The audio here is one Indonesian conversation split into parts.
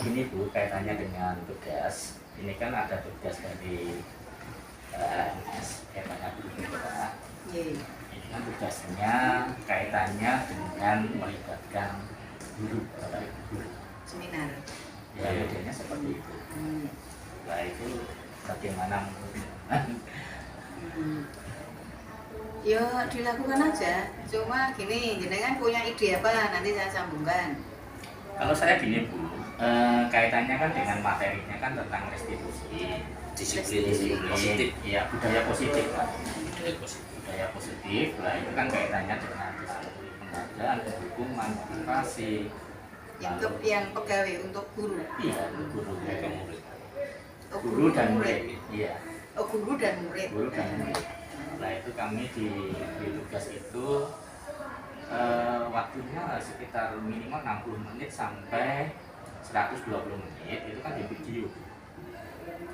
Gini Bu, kaitannya dengan tugas. Ini kan ada tugas dari kaitannya kita. Ini kan tugasnya kaitannya dengan melibatkan guru, seminar. Ya, modelnya seperti itu. Nah itu bagaimana menurut? Ya dilakukan aja. Cuma gini, jenengan punya ide apa? Nanti saya sambungkan. Kalau saya gini Bu, kaitannya kan dengan materinya kan tentang restitusi, disiplin positif, ya budaya positif kan. Budaya positif, lah itu kan kaitannya dengan disiplin penghargaan, hukuman, motivasi. Yang pegawai untuk guru. Iya, guru dan murid. Guru dan murid. Iya. Oh, guru dan murid. Guru dan murid. Nah itu kami di tugas itu waktunya sekitar minimal 60 menit sampai 120 menit, itu kan di video.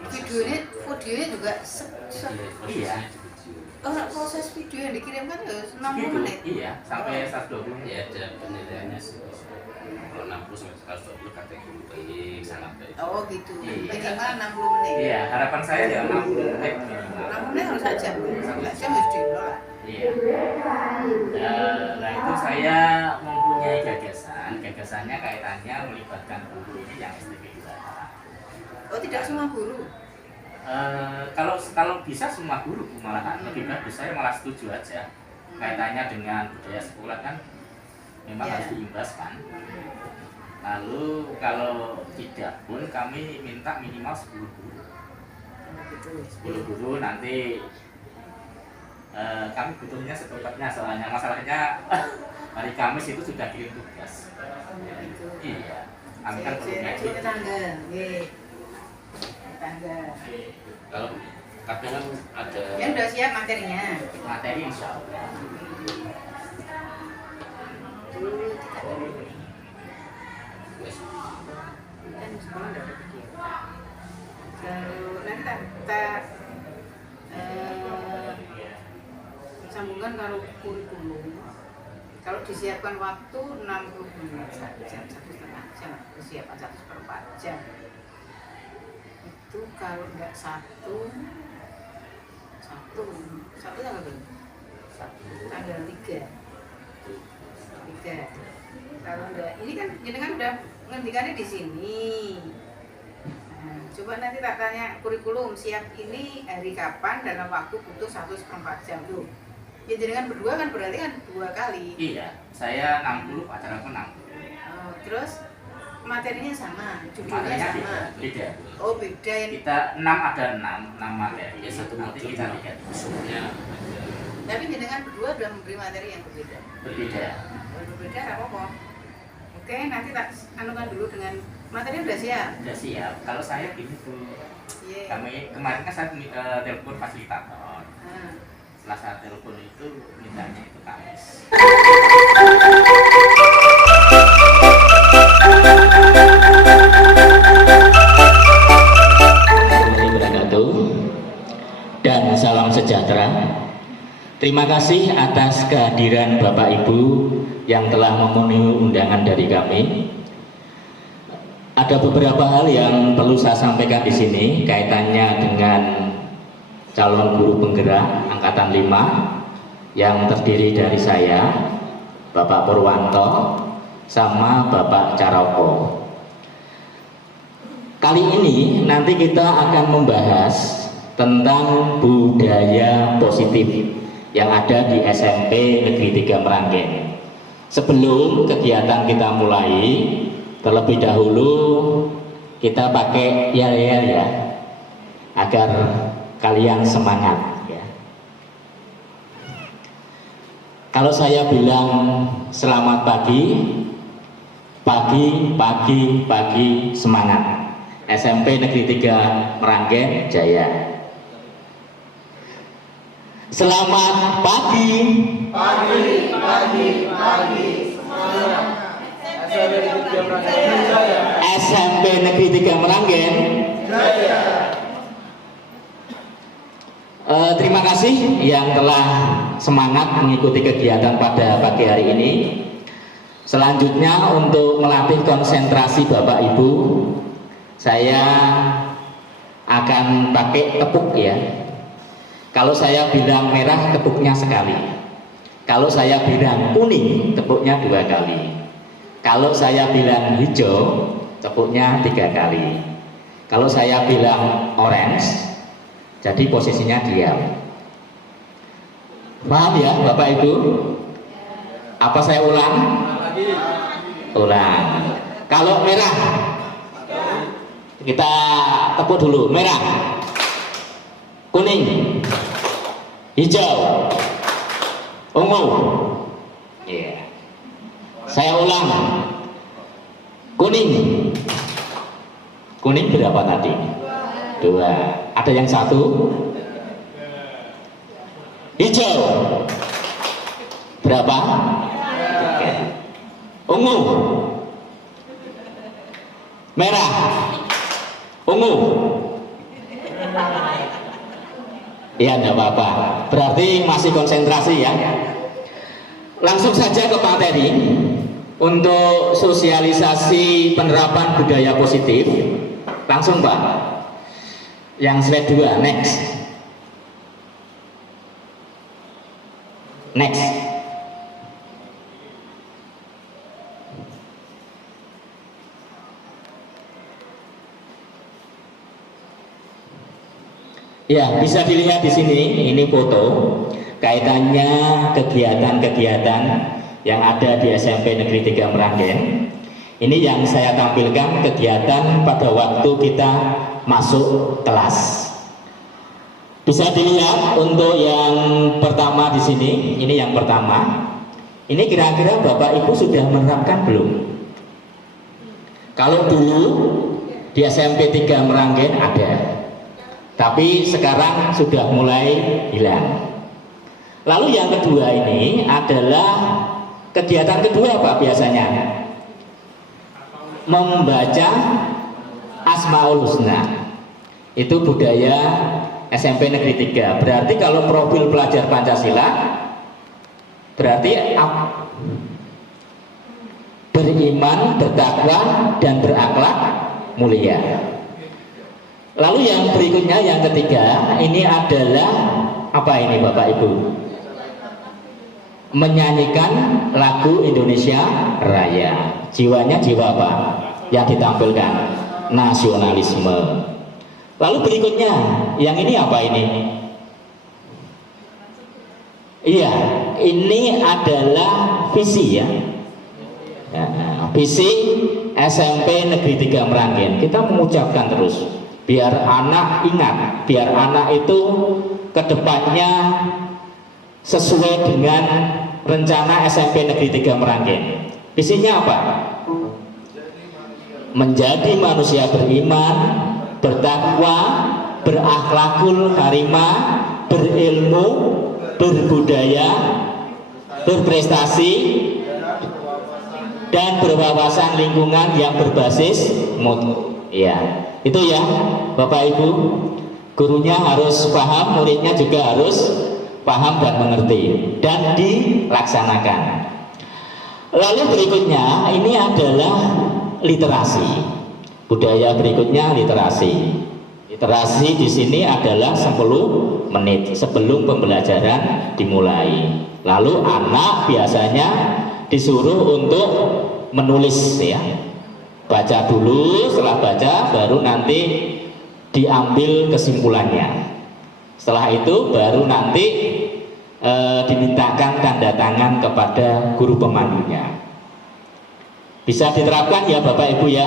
Videonya juga iya. Oh, proses video yang dikirimkan ya 60 menit. Iya, sampai 120 menit. Ya, ada penilaiannya sih. Kalau 60 sampai 120 kategori baik, sangat baik. Oh gitu. Iya. Minimal 60 menit. Iya, harapan saya ya 60 menit minimal. 60 menit harus saja. Enggak jam harus ditolak. Iya. Nah itu saya mempunyai gagasannya kaitannya melibatkan guru ini yang STP 2. Oh, tidak semua guru. Kalau bisa semua guru malahan lebih bagus, saya malah setuju aja. Kaitannya dengan budaya sekolah kan memang harus diimbaskan. Lalu kalau tidak pun kami minta minimal 10 guru. 10 guru nanti kami butuhnya secepatnya, soalnya masalahnya hari Kamis itu sudah kirim tugas. Iya, kami kan perlu ngaji. Tetangga. Kalau kadang kan ada Ya udah siap materinya. Materi insya Allah. Dulu kita kan sekolah udah ada kegiatan. Kalau nanti kita sambungkan kalau kurikulum. Kalau disiapkan waktu 60 menit saja, 1,5 jam, persiapan 1/4 jam. Itu kalau enggak satu tanggal berapa? Tanggal 3. Kalau enggak, ini kan udah ngendikannya di sini. Nah, coba nanti tak tanya kurikulum siap ini hari kapan dalam waktu butuh 1/4 jam tuh. Ya dengan berdua kan berarti kan 2 kali. Iya, saya 60, pacar aku 60. Oh, terus materinya sama, judulnya Materinya sama. beda. Oh, beda yang Kita 6 ada 6 materi. ya satu Nanti modul kita lihat. semuanya tapi dengan berdua udah memberi materi yang berbeda. Berbeda. Kalau berbeda nggak apa-apa. Oke, nanti tak anukan dulu dengan materi udah siap. Sudah siap. Kalau saya gini tuh, Iya. kemarin kan saya telepon fasilitator. Nah. Setelah saya telepon itu mintanya itu Kamis. Dan salam sejahtera. Terima kasih atas kehadiran Bapak Ibu yang telah memenuhi undangan dari kami. Ada beberapa hal yang perlu saya sampaikan di sini kaitannya dengan calon guru penggerak angkatan 5 yang terdiri dari saya, Bapak Purwanto, sama Bapak Caroko. Kali ini nanti kita akan membahas tentang budaya positif yang ada di SMP Negeri 3 Meranggen. Sebelum kegiatan kita mulai, terlebih dahulu kita pakai yel-yel ya, agar kalian semangat ya. Kalau saya bilang selamat pagi, pagi, semangat. SMP Negeri 3 Meranggen Jaya. Selamat pagi. Pagi. SMP Negeri 3 Meranggen Jaya. Terima kasih yang telah semangat mengikuti kegiatan pada pagi hari ini. Selanjutnya untuk melatih konsentrasi Bapak Ibu, saya akan pakai tepuk ya. Kalau saya bilang merah, tepuknya sekali. Kalau saya bilang kuning, tepuknya 2 kali. Kalau saya bilang hijau, tepuknya 3 kali. Kalau saya bilang orange, jadi posisinya diam. Paham ya Bapak Ibu? Apa saya ulang? Ulang. Kalau merah, kita tepuk dulu. Merah, kuning, hijau, ungu. Yeah. Saya ulang. Kuning. Kuning berapa tadi? 2. Ada yang 1? Hijau. Berapa? 3. Ungu. Merah. Ungu. Ya, enggak apa-apa. Berarti masih konsentrasi ya. Langsung saja ke materi. Untuk sosialisasi penerapan budaya positif, langsung Pak. Yang slide 2, next. Next. Ya, bisa dilihat di sini, ini foto kaitannya kegiatan-kegiatan yang ada di SMP Negeri 3 Meranggen. Ini yang saya tampilkan kegiatan pada waktu kita masuk kelas. Bisa dilihat untuk yang pertama di sini, ini yang pertama. Ini kira-kira Bapak Ibu sudah menerapkan belum? Kalau dulu di SMP 3 Meranggen ada, tapi sekarang sudah mulai hilang. Lalu yang kedua ini adalah kegiatan kedua Pak biasanya membaca Asmaul Husna. Itu budaya SMP Negeri 3. Berarti kalau profil pelajar Pancasila berarti beriman, bertakwa dan berakhlak mulia. Lalu yang berikutnya yang ketiga ini adalah apa ini Bapak Ibu? Menyanyikan lagu Indonesia Raya. Jiwanya jiwa apa? Yang ditampilkan nasionalisme. Lalu berikutnya yang ini apa ini? Iya, ini adalah visi ya. Visi SMP Negeri 3 Meranggen. Kita mengucapkan terus biar anak ingat, biar anak itu kedepannya sesuai dengan rencana SMP Negeri 3 Meranggen. Visinya apa? Menjadi manusia beriman, bertakwa, berakhlakul karimah, berilmu, berbudaya, berprestasi, dan berwawasan lingkungan yang berbasis mutu. Ya, itu ya Bapak Ibu. Gurunya harus paham, muridnya juga harus paham dan mengerti dan dilaksanakan. Lalu berikutnya ini adalah literasi. Budaya berikutnya literasi. Literasi di sini adalah 10 menit sebelum pembelajaran dimulai. Lalu anak biasanya disuruh untuk menulis ya. Baca dulu, setelah baca baru nanti diambil kesimpulannya. Setelah itu baru nanti dimintakan tanda tangan kepada guru pemandunya. Bisa diterapkan ya Bapak Ibu ya.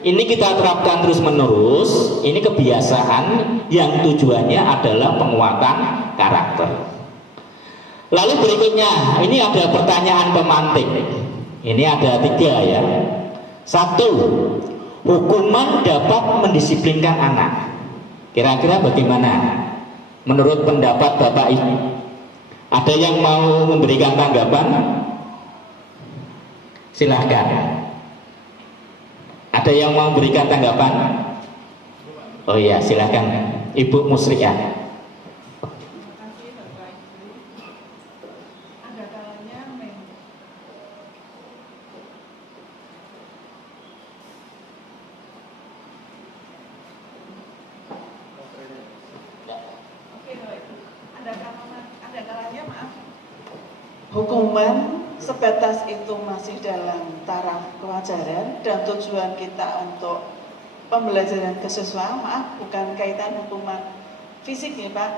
Ini kita terapkan terus menerus. Ini kebiasaan yang tujuannya adalah penguatan karakter. Lalu berikutnya ini ada pertanyaan pemantik. Ini ada 3 ya. 1. hukuman dapat mendisiplinkan anak. Kira-kira bagaimana menurut pendapat Bapak Ibu? Ada yang mau memberikan tanggapan? Silahkan. Ada yang mau memberikan tanggapan? Oh iya, silahkan Ibu Musriah. Hukuman sebatas itu masih dalam taraf kewajaran dan tujuan kita untuk pembelajaran kesesuaian, maaf, bukan kaitan hukuman fisik ya Pak.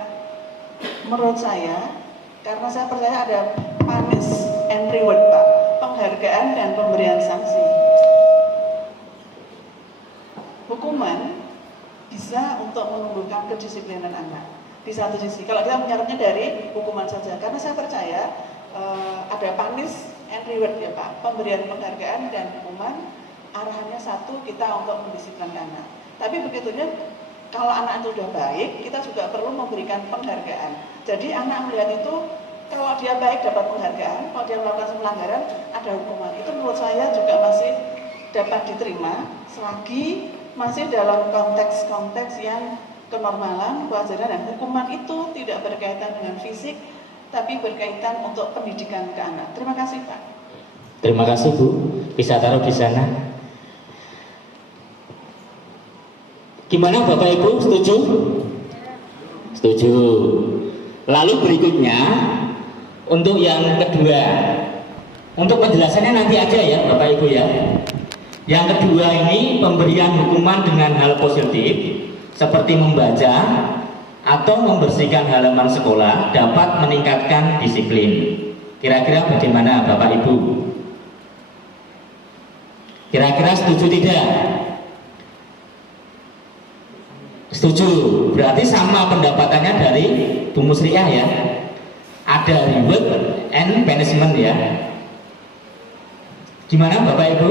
Menurut saya, karena saya percaya ada punish and reward Pak, penghargaan dan pemberian sanksi. Hukuman bisa untuk menumbuhkan kedisiplinan anak. Di satu sisi, kalau kita menyarannya dari hukuman saja, karena saya percaya ada punish and reward ya Pak, pemberian penghargaan dan hukuman arahannya satu, kita untuk mendisiplinkan anak. Tapi begitunya kalau anak itu sudah baik, kita juga perlu memberikan penghargaan. Jadi anak melihat itu kalau dia baik dapat penghargaan, kalau dia melakukan pelanggaran ada hukuman. Itu menurut saya juga masih dapat diterima selagi masih dalam konteks-konteks yang kenormalan, kewajaran, dan hukuman itu tidak berkaitan dengan fisik, tapi berkaitan untuk pendidikan ke anak. Terima kasih Pak. Terima kasih Bu, bisa taruh di sana. Gimana Bapak Ibu, setuju? Setuju. Lalu berikutnya untuk yang kedua, untuk penjelasannya nanti aja ya Bapak Ibu ya. Yang kedua ini pemberian hukuman dengan hal positif seperti membaca atau membersihkan halaman sekolah dapat meningkatkan disiplin. Kira-kira bagaimana Bapak Ibu? Kira-kira setuju tidak? Setuju. Berarti sama pendapatannya dari Bu Musriah ya. Ada reward and punishment ya. Gimana Bapak Ibu?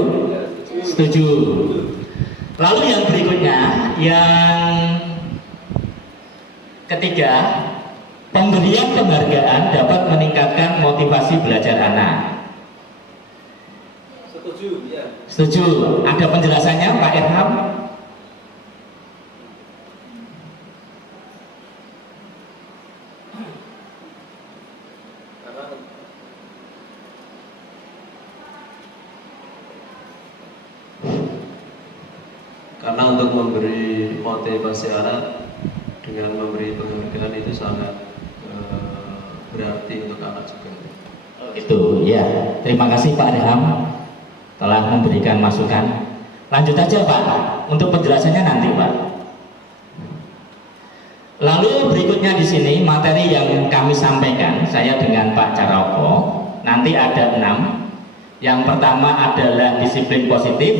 Setuju. Lalu yang berikutnya, yang ketiga, pemberian penghargaan dapat meningkatkan motivasi belajar anak. Setuju, ya. Setuju. Ada penjelasannya Pak Irham? Karena untuk memberi motivasi anak dengan memberi penghargaan itu sangat berarti untuk anak juga. Itu ya. Terima kasih Pak Irham telah memberikan masukan. Lanjut aja Pak, untuk penjelasannya nanti Pak. Lalu berikutnya di sini materi yang kami sampaikan, saya dengan Pak Caroko, nanti ada 6. Yang pertama adalah disiplin positif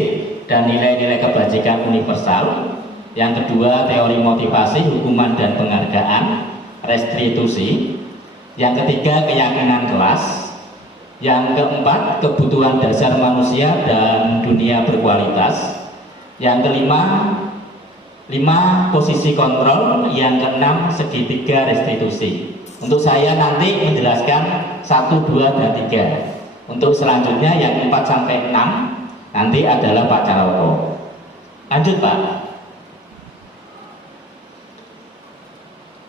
dan nilai-nilai kebajikan universal. Yang kedua teori motivasi, hukuman dan penghargaan, restitusi. Yang ketiga keyakinan kelas. Yang keempat kebutuhan dasar manusia dan dunia berkualitas. Yang kelima 5 posisi kontrol. Yang keenam segitiga restitusi. Untuk saya nanti menjelaskan 1, 2, dan 3. Untuk selanjutnya yang 4 sampai 6 nanti adalah Pak Caroko. Lanjut Pak.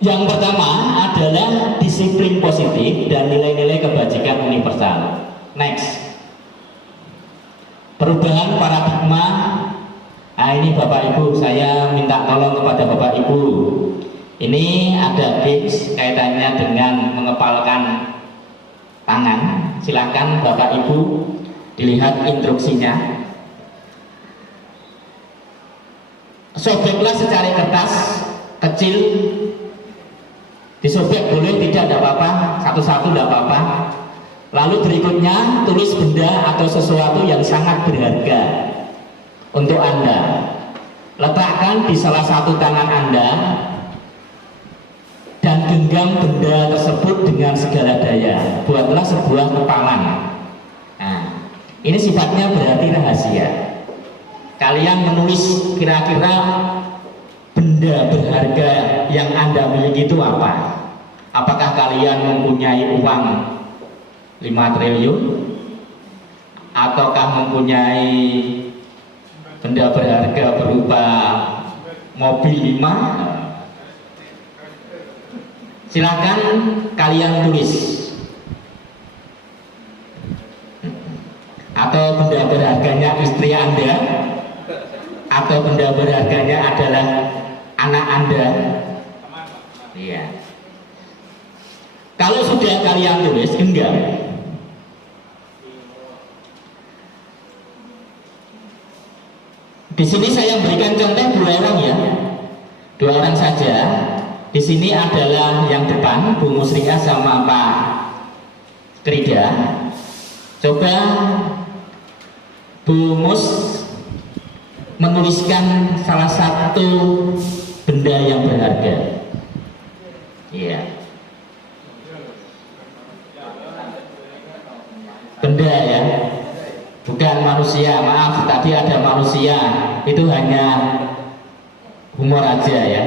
Yang pertama adalah disiplin positif dan nilai-nilai kebajikan universal. Next. Perubahan paradigma. Nah ini Bapak Ibu, saya minta tolong kepada Bapak Ibu. Ini ada tips kaitannya dengan mengepalkan tangan. Silakan Bapak Ibu dilihat instruksinya. Sobeklah secari kertas kecil, disobek boleh, tidak apa-apa, satu-satu tidak apa-apa. Lalu berikutnya tulis benda atau sesuatu yang sangat berharga untuk Anda. Letakkan di salah satu tangan Anda dan genggam benda tersebut dengan segala daya. Buatlah sebuah kepalan. Nah, ini sifatnya berarti rahasia. kalian menulis kira-kira benda berharga yang Anda miliki itu apa? Apakah kalian mempunyai uang 5 triliun? Ataukah mempunyai benda berharga berupa mobil 5? Silakan kalian tulis. Atau benda berharganya istri Anda, atau benda berharganya adalah anak Anda. Iya. Kalau sudah kalian tulis, genggam. Di sini saya berikan contoh 2 orang ya, 2 orang saja. Di sini adalah yang depan, Bu Musriah sama Pak Krida. Coba Bu Mus menuliskan salah satu benda yang berharga. Iya. Benda ya, bukan manusia. Maaf, tadi ada manusia. Itu hanya humor aja ya.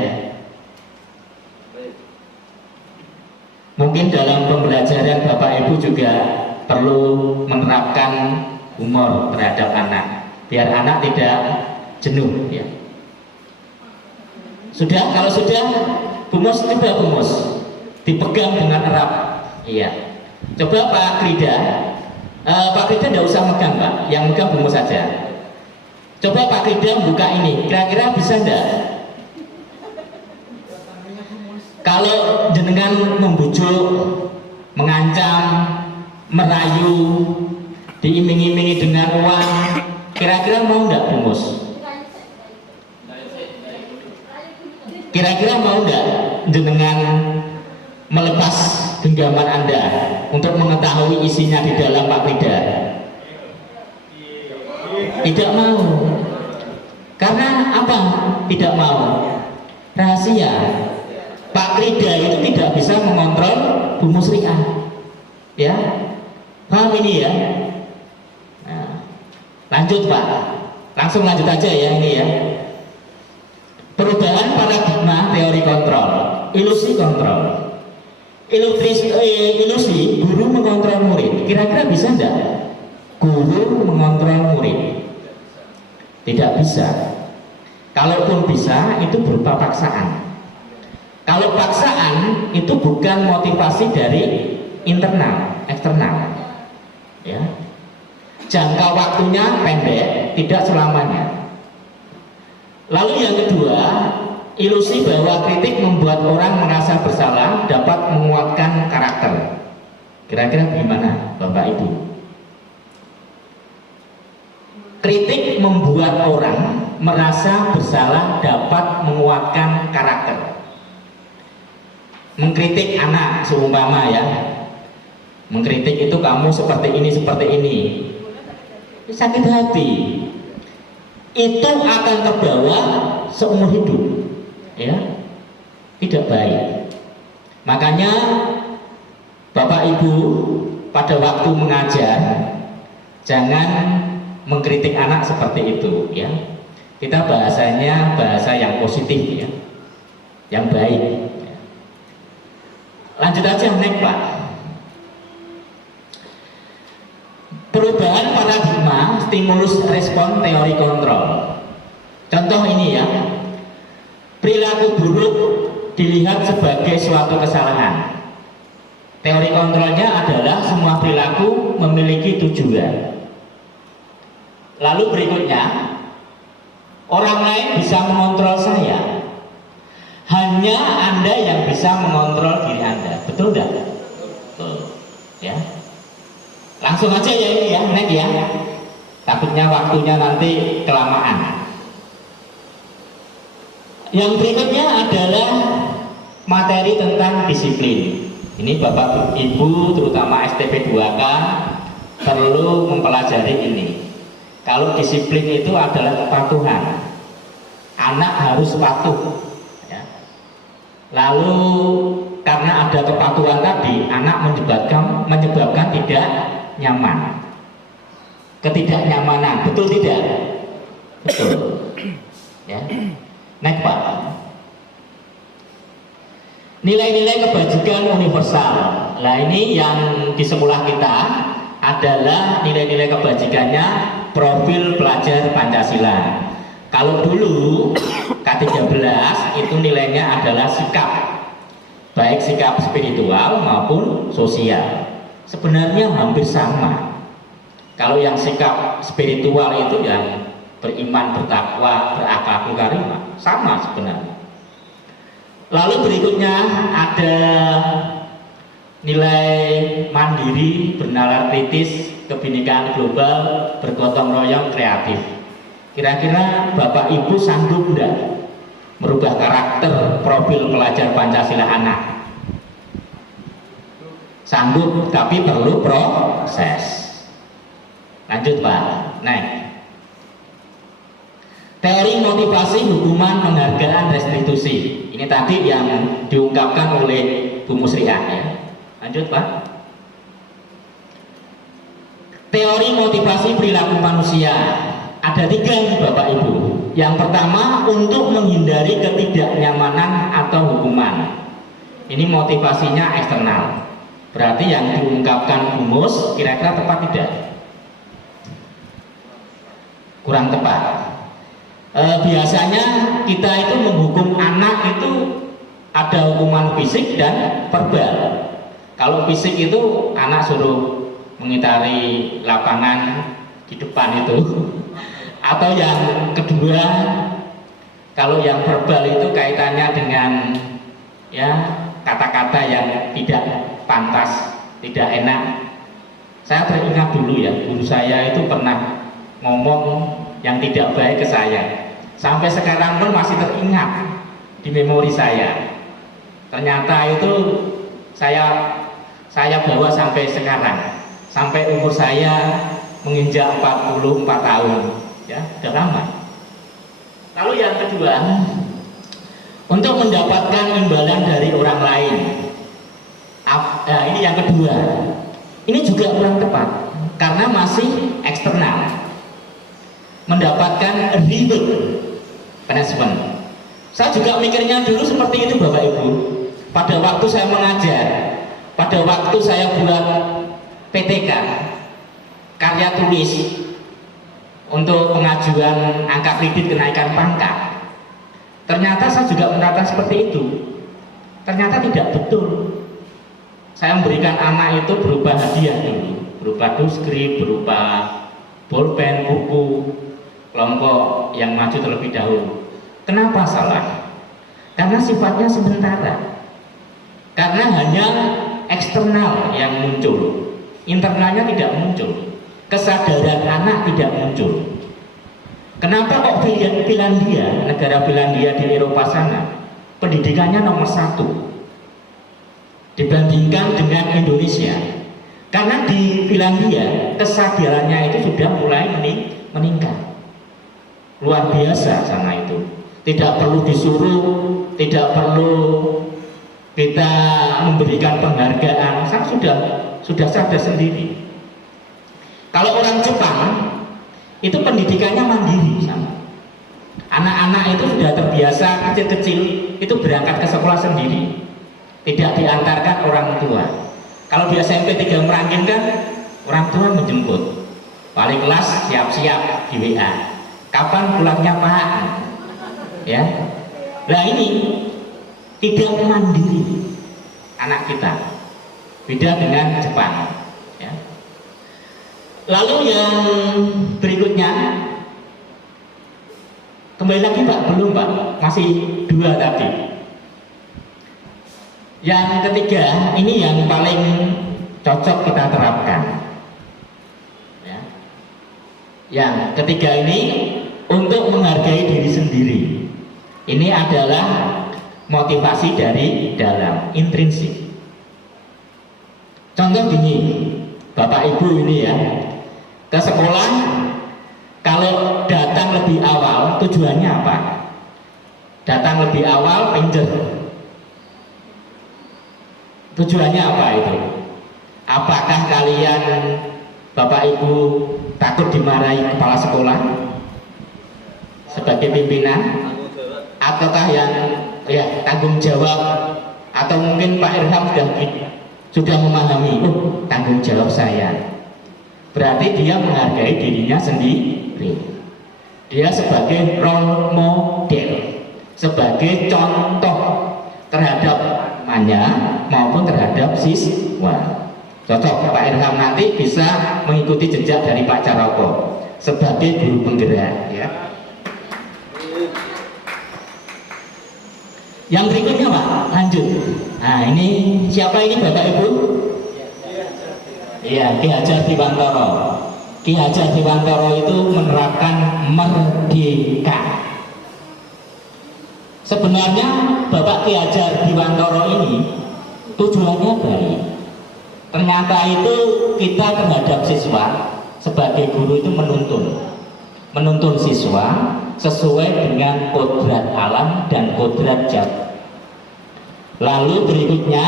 Mungkin dalam pembelajaran Bapak Ibu juga perlu menerapkan humor terhadap anak, biar anak tidak jenuh ya. Sudah, kalau sudah, Bumus, coba Bumus dipegang dengan erat. Iya. Coba Pak Krida. Pak Krida tidak usah megang Pak, yang megang Bumus saja. Coba Pak Krida buka ini, kira-kira bisa enggak? Kalau jenengan membujuk, mengancam, merayu, diiming-imingi dengan uang, kira-kira mau enggak Bumus? Kira-kira mau enggak jenengan melepas genggaman Anda untuk mengetahui isinya di dalam Pak Krida? Tidak mau. Karena apa? Tidak mau. Rahasia. Pak Krida itu tidak bisa mengontrol Bu Musriah. Ya, paham ini ya? Nah, lanjut Pak. Langsung lanjut aja ya ini ya. Perubahan paradigma teori kontrol, ilusi kontrol. Ilusi guru mengontrol murid. Kira-kira bisa enggak guru mengontrol murid? Tidak bisa. Kalaupun bisa, itu berupa paksaan. Kalau paksaan itu bukan motivasi dari internal, eksternal ya. Jangka waktunya pendek, tidak selamanya. Lalu yang kedua, ilusi bahwa kritik membuat orang merasa bersalah dapat menguatkan karakter. Kira-kira gimana Bapak Ibu? Kritik membuat orang merasa bersalah dapat menguatkan karakter. Mengkritik anak seumpama ya, mengkritik itu kamu seperti ini, sakit hati. Itu akan terbawa seumur hidup ya, tidak baik. Makanya Bapak Ibu pada waktu mengajar jangan mengkritik anak seperti itu ya. Kita bahasanya bahasa yang positif ya, yang baik. Lanjut aja next Pak. Perubahan paradigma stimulus respon teori kontrol. Contoh ini ya, perilaku buruk dilihat sebagai suatu kesalahan. Teori kontrolnya adalah semua perilaku memiliki tujuan. Lalu berikutnya, orang lain bisa mengontrol saya. Hanya Anda yang bisa mengontrol diri Anda. Betul tidak? Betul. Ya. Langsung aja ya ini ya, next ya. Takutnya waktunya nanti kelamaan. Yang berikutnya adalah materi tentang disiplin. Ini Bapak Ibu terutama STP 2K perlu mempelajari ini. Kalau disiplin itu adalah kepatuhan. Anak harus patuh. Lalu karena ada kepatuhan tadi, anak menyebabkan tidak nyaman, ketidaknyamanan, betul tidak? Betul. Ya. Next Pak. Nilai-nilai kebajikan universal. Nah ini yang di sekolah kita adalah nilai-nilai kebajikannya profil pelajar Pancasila. Kalau dulu K13 itu nilainya adalah sikap, baik sikap spiritual maupun sosial. Sebenarnya hampir sama. Kalau yang sikap spiritual itu yang beriman, bertakwa, berakhlak karimah, sama sebenarnya. Lalu berikutnya ada nilai mandiri, bernalar kritis, kebinekaan global, bergotong royong, kreatif. Kira-kira Bapak Ibu sanggup enggak merubah karakter profil pelajar Pancasila anak? Sanggup, tapi perlu proses. Lanjut Pak. Next. Teori motivasi, hukuman, penghargaan, restitusi. Ini tadi yang diungkapkan oleh Bu Musriah ya. Lanjut Pak. Teori motivasi perilaku manusia. Ada 3 nih Bapak Ibu. Yang pertama untuk menghindari ketidaknyamanan atau hukuman. Ini motivasinya eksternal. Berarti yang diungkapkan Bu Mus kira-kira tepat tidak? Kurang tepat. Biasanya kita itu menghukum anak itu ada hukuman fisik dan verbal. Kalau fisik itu anak suruh mengitari lapangan di depan itu. Atau yang kedua, kalau yang verbal itu kaitannya dengan ya kata-kata yang tidak pantas, tidak enak. Saya teringat dulu ya, guru saya itu pernah ngomong yang tidak baik ke saya. Sampai sekarang pun masih teringat di memori saya. Ternyata itu saya bawa sampai sekarang, sampai umur saya menginjak 44 tahun, ya, sudah lama. Lalu yang kedua, untuk mendapatkan imbalan dari orang lain. Nah, ini yang kedua. Ini juga kurang tepat karena masih eksternal. Mendapatkan reward punishment. Saya juga mikirnya dulu seperti itu Bapak Ibu. Pada waktu saya mengajar, pada waktu saya buat PTK, karya tulis untuk pengajuan angka kredit kenaikan pangkat, ternyata saya juga menerapkan seperti itu. Ternyata tidak betul. Saya memberikan anak itu berupa hadiah dulu, berupa duskrip, berupa bolpen, buku, kelompok yang maju terlebih dahulu. Kenapa salah? Karena sifatnya sementara. Karena hanya eksternal yang muncul, internalnya tidak muncul. Kesadaran anak tidak muncul. Kenapa kok Finlandia, negara Finlandia di Eropa sana, pendidikannya nomor 1 dibandingkan dengan Indonesia? Karena di Finlandia kesadarannya itu sudah mulai meningkat. Luar biasa sana itu. Tidak perlu disuruh, tidak perlu kita memberikan penghargaan. Saya sudah sadar sendiri. Kalau orang Jepang itu pendidikannya mandiri sama. Anak-anak itu sudah terbiasa kecil-kecil itu berangkat ke sekolah sendiri, tidak diantarkan orang tua. Kalau di SMP 3 Merangkin kan orang tua menjemput, wali kelas siap-siap di WA, kapan pulangnya Pak? Ya, nah ini tidak mandiri anak kita, beda dengan Jepang. Ya. Lalu yang berikutnya, kembali lagi Pak, belum Pak, masih 2 tadi. Yang ketiga, ini yang paling cocok kita terapkan. Ya. Yang ketiga ini untuk menghargai diri sendiri. Ini adalah motivasi dari dalam, intrinsik. Contoh gini, Bapak Ibu ini ya, ke sekolah kalau datang lebih awal, tujuannya apa? Datang lebih awal, pinter. Tujuannya apa itu? Apakah kalian Bapak Ibu takut dimarahi kepala sekolah? sebagai pimpinan, ataukah yang ya tanggung jawab, atau mungkin Pak Irham sudah memahami, oh tanggung jawab saya. Berarti dia menghargai dirinya sendiri. Dia sebagai role model, sebagai contoh terhadap temannya maupun terhadap siswa. Cocok Pak Irham nanti bisa mengikuti jejak dari Pak Caroko sebagai guru penggerak, ya. Yang berikutnya Pak, lanjut. Nah ini siapa ini Bapak Ibu? Iya, Ki Hajar Dewantara. Ki Hajar Dewantara itu menerapkan merdeka. Sebenarnya Bapak Ki Hajar Dewantara ini tujuannya baik. Ternyata itu kita terhadap siswa sebagai guru itu menuntun siswa sesuai dengan kodrat alam dan kodrat jat. Lalu berikutnya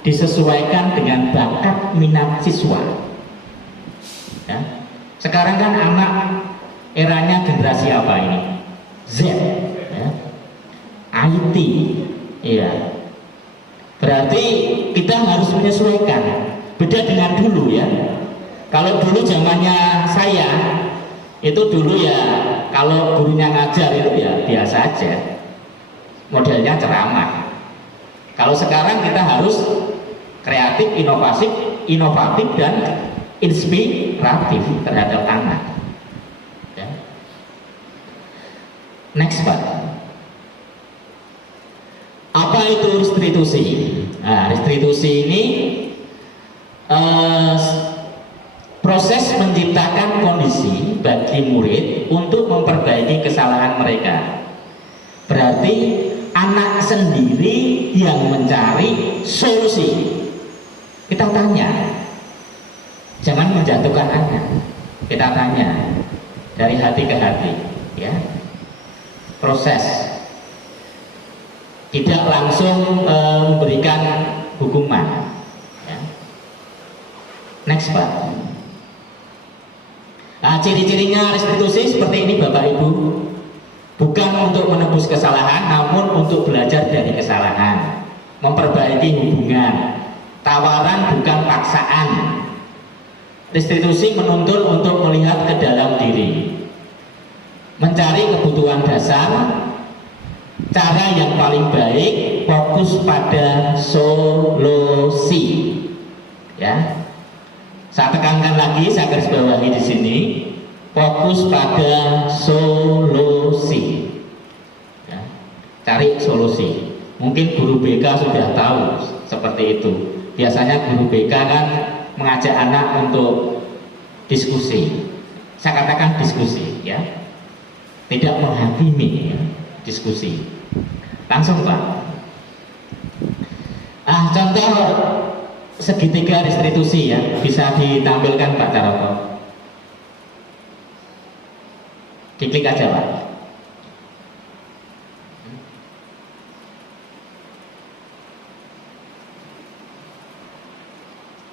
disesuaikan dengan bakat minat siswa. Ya. Sekarang kan anak eranya generasi apa ini? Z, ya. IT, iya. Berarti kita harus menyesuaikan. Beda dengan dulu ya. Kalau dulu zamannya saya itu dulu ya, kalau gurunya ngajar itu ya biasa aja, modelnya ceramah. Kalau sekarang kita harus kreatif, inovatif dan inspiratif terhadap anak. Ya. Next Pak. Apa itu restitusi? Nah, restitusi ini proses menciptakan kondisi bagi murid untuk memperbaiki kesalahan mereka. Berarti anak sendiri yang mencari solusi. Kita tanya, jangan menjatuhkan anak. Kita tanya dari hati ke hati, ya. Proses, tidak langsung memberikan hukuman. Ya. Next Pak. Nah, ciri-cirinya restitusi seperti ini Bapak Ibu. Bukan untuk menebus kesalahan, namun untuk belajar dari kesalahan, memperbaiki hubungan. Tawaran bukan paksaan. Restitusi menuntun untuk melihat ke dalam diri, mencari kebutuhan dasar. Cara yang paling baik fokus pada solusi. Ya, saya tekankan lagi, saya garis bawahi di sini. Fokus pada solusi, ya, cari solusi. Mungkin guru BK sudah tahu seperti itu. Biasanya guru BK kan mengajak anak untuk diskusi. Saya katakan diskusi, ya, tidak menghakimi, ya, diskusi. Langsung Pak. Contoh segitiga restitusi ya, bisa ditampilkan Pak Caroko. Diklik aja Pak.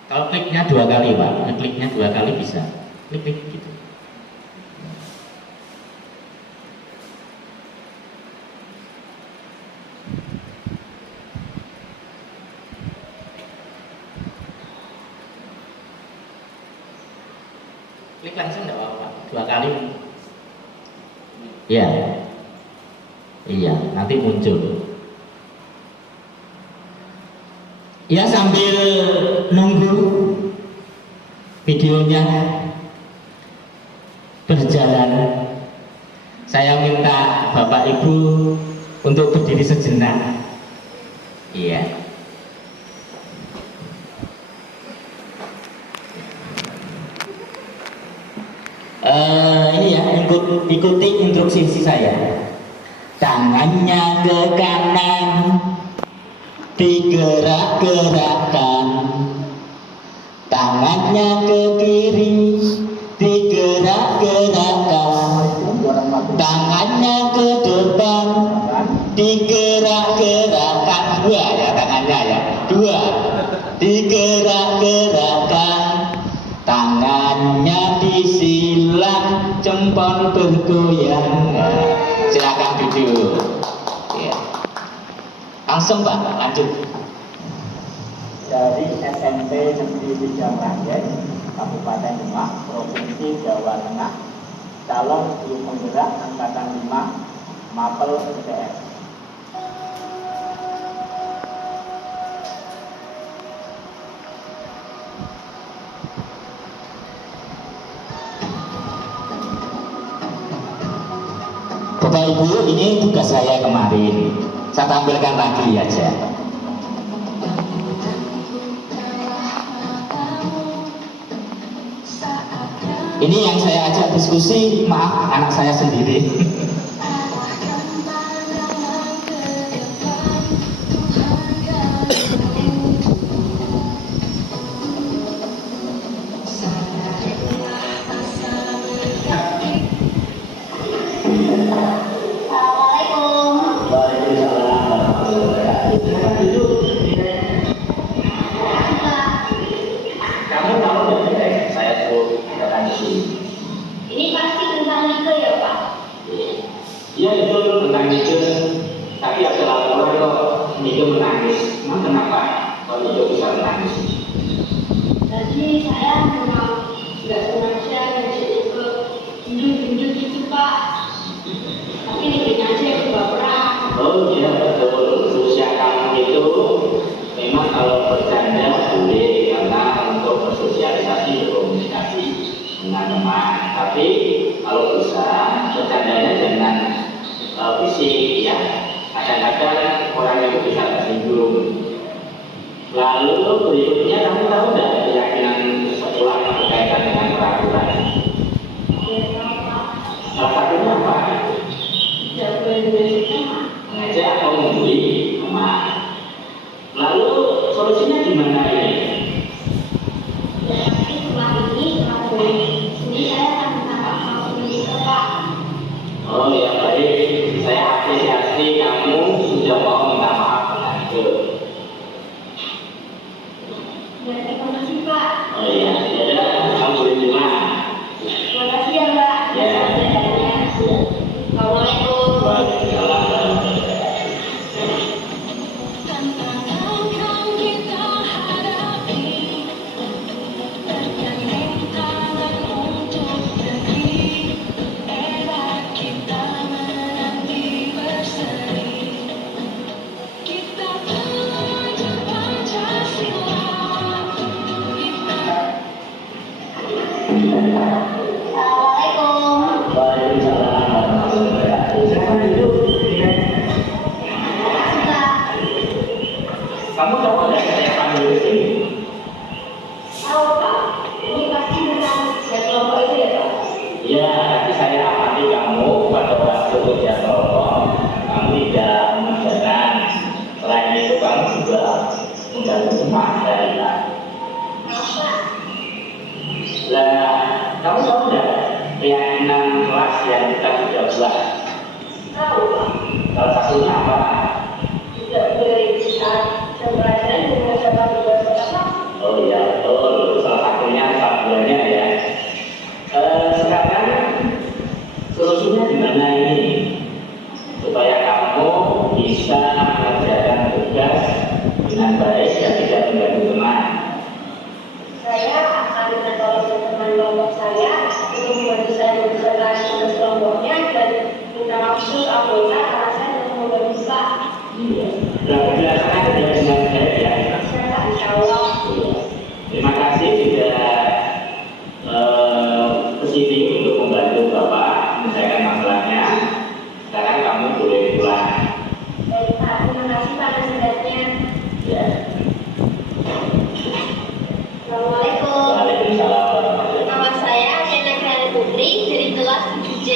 Kalau kliknya 2 kali Pak, kliknya 2 kali bisa. Klik gitu. Klik langsung enggak apa-apa, 2 kali. Ya, iya, nanti muncul. Ya, sambil nunggu videonya berjalan, saya minta Bapak Ibu untuk berdiri sejenak. Iya. Ini ya, ikuti instruksi saya. Tangannya ke kanan, digerak-gerakkan. Tangannya ke kiri, digerak-gerakkan. Tangannya ke depan, digerak-gerakkan. 2 ya tangannya ya, 2. Digerak-gerakkan. Tangannya disilang, jempol bergoyang. Lanjut. Ya. Langsung Pak, lanjut. Dari SMP Negeri 3 Meranggen, Kabupaten Demak, Provinsi Jawa Tengah, calon guru penggerak angkatan 5 Mapel UTS. Bapak Ibu, ini tugas saya kemarin. Saya tampilkan lagi aja. Ini yang saya ajak diskusi, maaf anak saya sendiri. Kamu tahu nggak saya suruh datang ke sini? Ini pasti tentang Nike ya Pak? Iya itu tentang Nike, tapi ada laporan kok Nike menangis. Nah, kenapa kok Nike bisa menangis? Tadi saya memang nggak sengaja ngajak ke junjung gitu Pak. Tapi Nike-nya aja yang baperan. Oh iya betul, usia kamu itu memang kalau bercanda boleh karena untuk bersosialisasi, berkomunikasi dengan teman. Tapi kalau bisa bercandanya jangan fisik ya. Kadang-kadang orang itu bisa tersinggung. Lalu berikutnya kamu tahu nggak keyakinan sekolah berkaitan dengan peraturan? Salah satunya apa? Tidak boleh bersama. Mengajak atau membuli teman. Lalu solusinya gimana ini? Ya pasti setelah ini kalau ini saya akan minta maaf ke Pak. Oh ya baik, saya apresiasi kamu sudah mau minta maaf dengan itu. Ya terima kasih Pak. Oh iya, ya kamu boleh terima. Terima kasih ya Pak. Ya. Assalamualaikum. Waalaikumsalam. Assalamualaikum. Waalaikumsalam warahmatullahi wabarakatuh. Silakan duduk. Pak. Kamu tahu nggak saya panggil di sini? Tahu Pak. Ini pasti tentang kelompok itu ya Pak. Ya, tapi saya amati kamu pada waktu kerja kelompok, kamu tidak mengerjakan. Selain itu kamu juga mengganggu semangat dari kita. Lah, kamu tahu nggak keyakinan kelas yang kita sudah buat? Tahu Pak. Salah satunya apa? Tidak boleh saat pembelajaran dengan cara berbahasa. Oh iya, betul. Salah satunya sabunnya ya. Sekarang solusinya gimana ini? Supaya kamu bisa mengerjakan tugas dengan baik dan tidak mengganggu teman. Saya akan mengatur teman kelompok saya untuk membantu saya membesarkan tugas kelompoknya dan minta maksud anggota karena saya tidak mau berbuka. Iya. Dan berdasarkan dengan baik ya. Saya insya Allah. Terima kasih sudah kesini untuk membantu Bapak menyelesaikan masalahnya. Sekarang kamu boleh pulang. Baik Pak, terima kasih Pak Presidennya. Ya. Assalamualaikum. Waalaikumsalam warahmatullahi wabarakatuh. Nama saya Kena Karen Putri dari kelas 7J.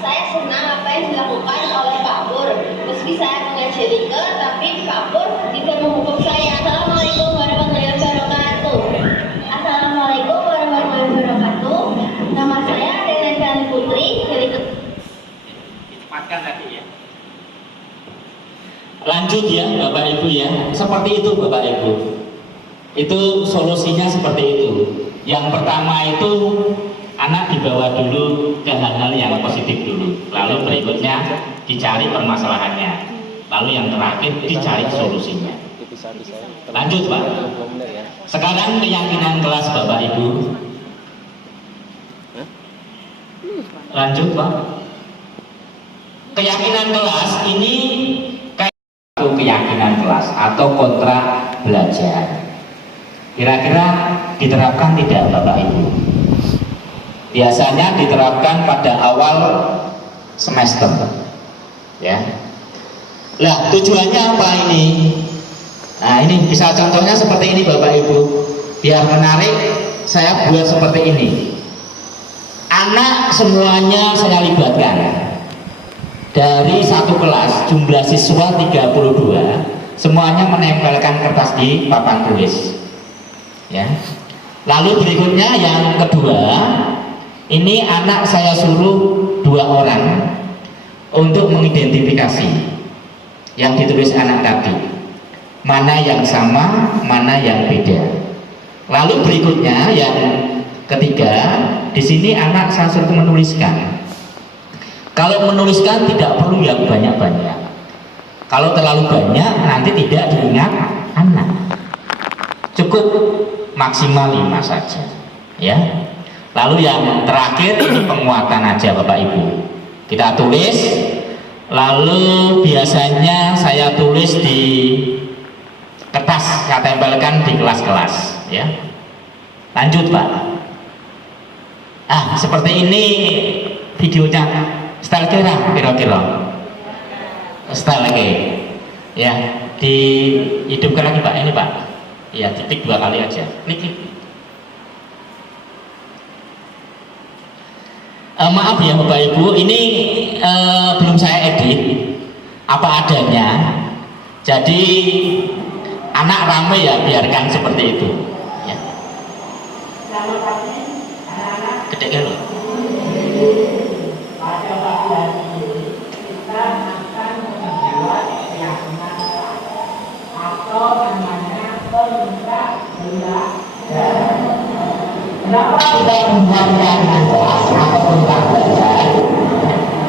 Saya senang apa yang dilakukan oleh Pak Pur. Meski saya mengajari ke, tapi Pak Pur tidak menghukum saya. Assalamualaikum warahmatullahi wabarakatuh. Assalamualaikum warahmatullahi wabarakatuh. Nama saya Kena Karen Putri dari Cepatkan tadi ya. Lanjut ya Bapak Ibu ya. Seperti itu Bapak Ibu. Itu solusinya seperti itu. Yang pertama itu anak dibawa dulu ke hal-hal yang positif dulu, lalu berikutnya dicari permasalahannya, lalu yang terakhir dicari solusinya. Lanjut Pak. Sekarang keyakinan kelas Bapak Ibu. Lanjut Pak. Keyakinan kelas ini kayak keyakinan kelas atau kontrak belajar. Kira-kira diterapkan tidak Bapak Ibu? Biasanya diterapkan pada awal semester, ya. Lah tujuannya apa ini? Nah ini bisa contohnya seperti ini Bapak Ibu. Biar menarik, saya buat seperti ini. Anak semuanya saya libatkan. Dari satu kelas jumlah siswa 32, semuanya menempelkan kertas di papan tulis. Ya. Lalu berikutnya yang kedua, ini anak saya suruh 2 orang untuk mengidentifikasi yang ditulis anak tadi, mana yang sama, mana yang beda. Lalu berikutnya yang ketiga, di sini anak saya suruh menuliskan. Kalau menuliskan tidak perlu yang banyak-banyak. Kalau terlalu banyak nanti tidak diingat anak. Cukup maksimal 5 saja, ya. Lalu yang terakhir ini penguatan aja Bapak Ibu. Kita tulis, lalu biasanya saya tulis di kertas, saya tempelkan di kelas-kelas, ya. Lanjut Pak. Seperti ini videonya. Style kira-kira. Style lagi, ya. Dihidupkan lagi Pak. Ini Pak. Ya, titik 2 kali aja. Klik. Maaf ya Bapak Ibu, ini belum saya edit apa adanya. Jadi anak rame ya, biarkan seperti itu. Ya. Gede kan loh. Pada bagian ini kita akan membuat keyakinan atau namanya pemuka belajar. Kenapa kita membuat keyakinan kelas atau pemuka belajar?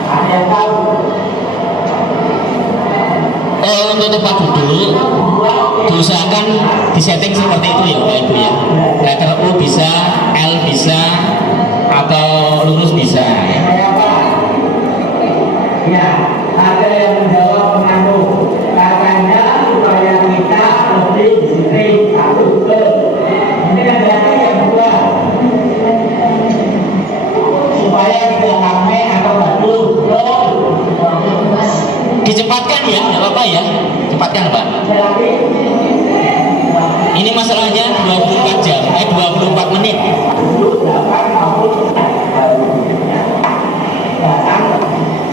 Ada yang tahu? Untuk tempat duduk diusahakan disetting seperti itu ya Bapak Ibu ya. Letter U bisa, L bisa, atau lurus bisa ya. Ya, ada yang menjawab mengandung. Katanya supaya kita lebih disiplin. Satu, ini ada yang kedua. Supaya tidak rame atau gaduh. Dicepatkan ya, nggak apa-apa ya. Cepatkan Pak. Ini masalahnya 24 jam, 24 menit.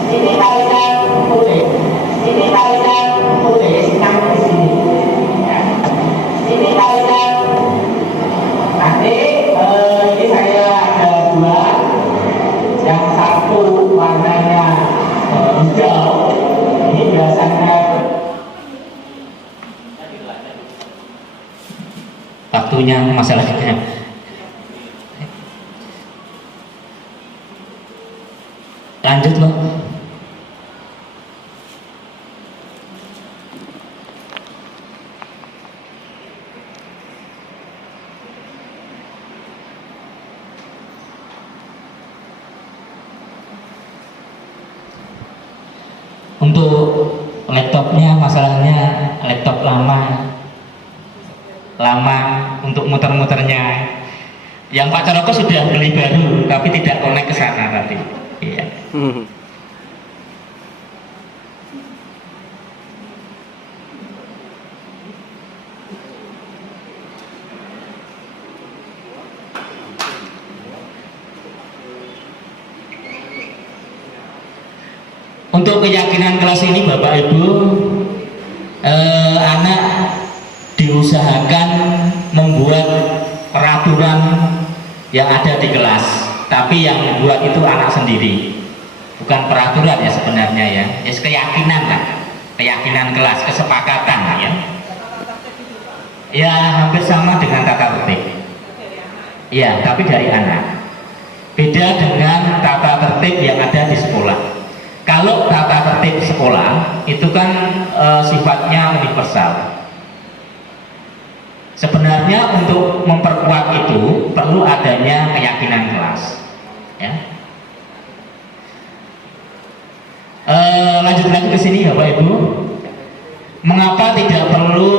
Ini talian putih, ini talian putih yang di sini. Ini talian nanti ini saya ada 2, yang satu warnanya hijau. Ini biasanya waktunya masalahnya. Lanjut Pak. Untuk laptopnya masalahnya laptop lama untuk muter-muternya. Yang Pak Caroko sudah beli baru tapi tidak connect ke sana tadi. Iya. Untuk keyakinan kelas ini Bapak Ibu, anak diusahakan membuat peraturan yang ada di kelas, tapi yang membuat itu anak sendiri, bukan peraturan ya sebenarnya ya, keyakinan lah, keyakinan kelas, kesepakatan ya. Ya hampir sama dengan tata tertib. Ya, tapi dari anak. Beda dengan tata tertib yang ada di sekolah. Kalau tata tertib sekolah itu kan sifatnya universal. Sebenarnya untuk memperkuat itu perlu adanya keyakinan kelas. Ya. Lanjut lagi ke sini ya Bapak Ibu. Mengapa tidak perlu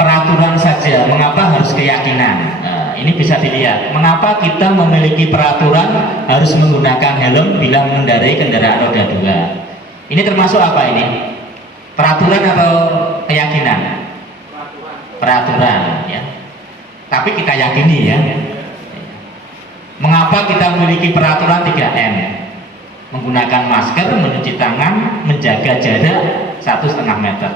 peraturan saja? Mengapa harus keyakinan? Ini bisa dilihat. Mengapa kita memiliki peraturan harus menggunakan helm bila mengendarai kendaraan roda 2? Ini termasuk apa ini? Peraturan atau keyakinan? Peraturan, ya. Tapi kita yakini ya. Mengapa kita memiliki peraturan 3M? Menggunakan masker, mencuci tangan, menjaga jarak 1,5 meter.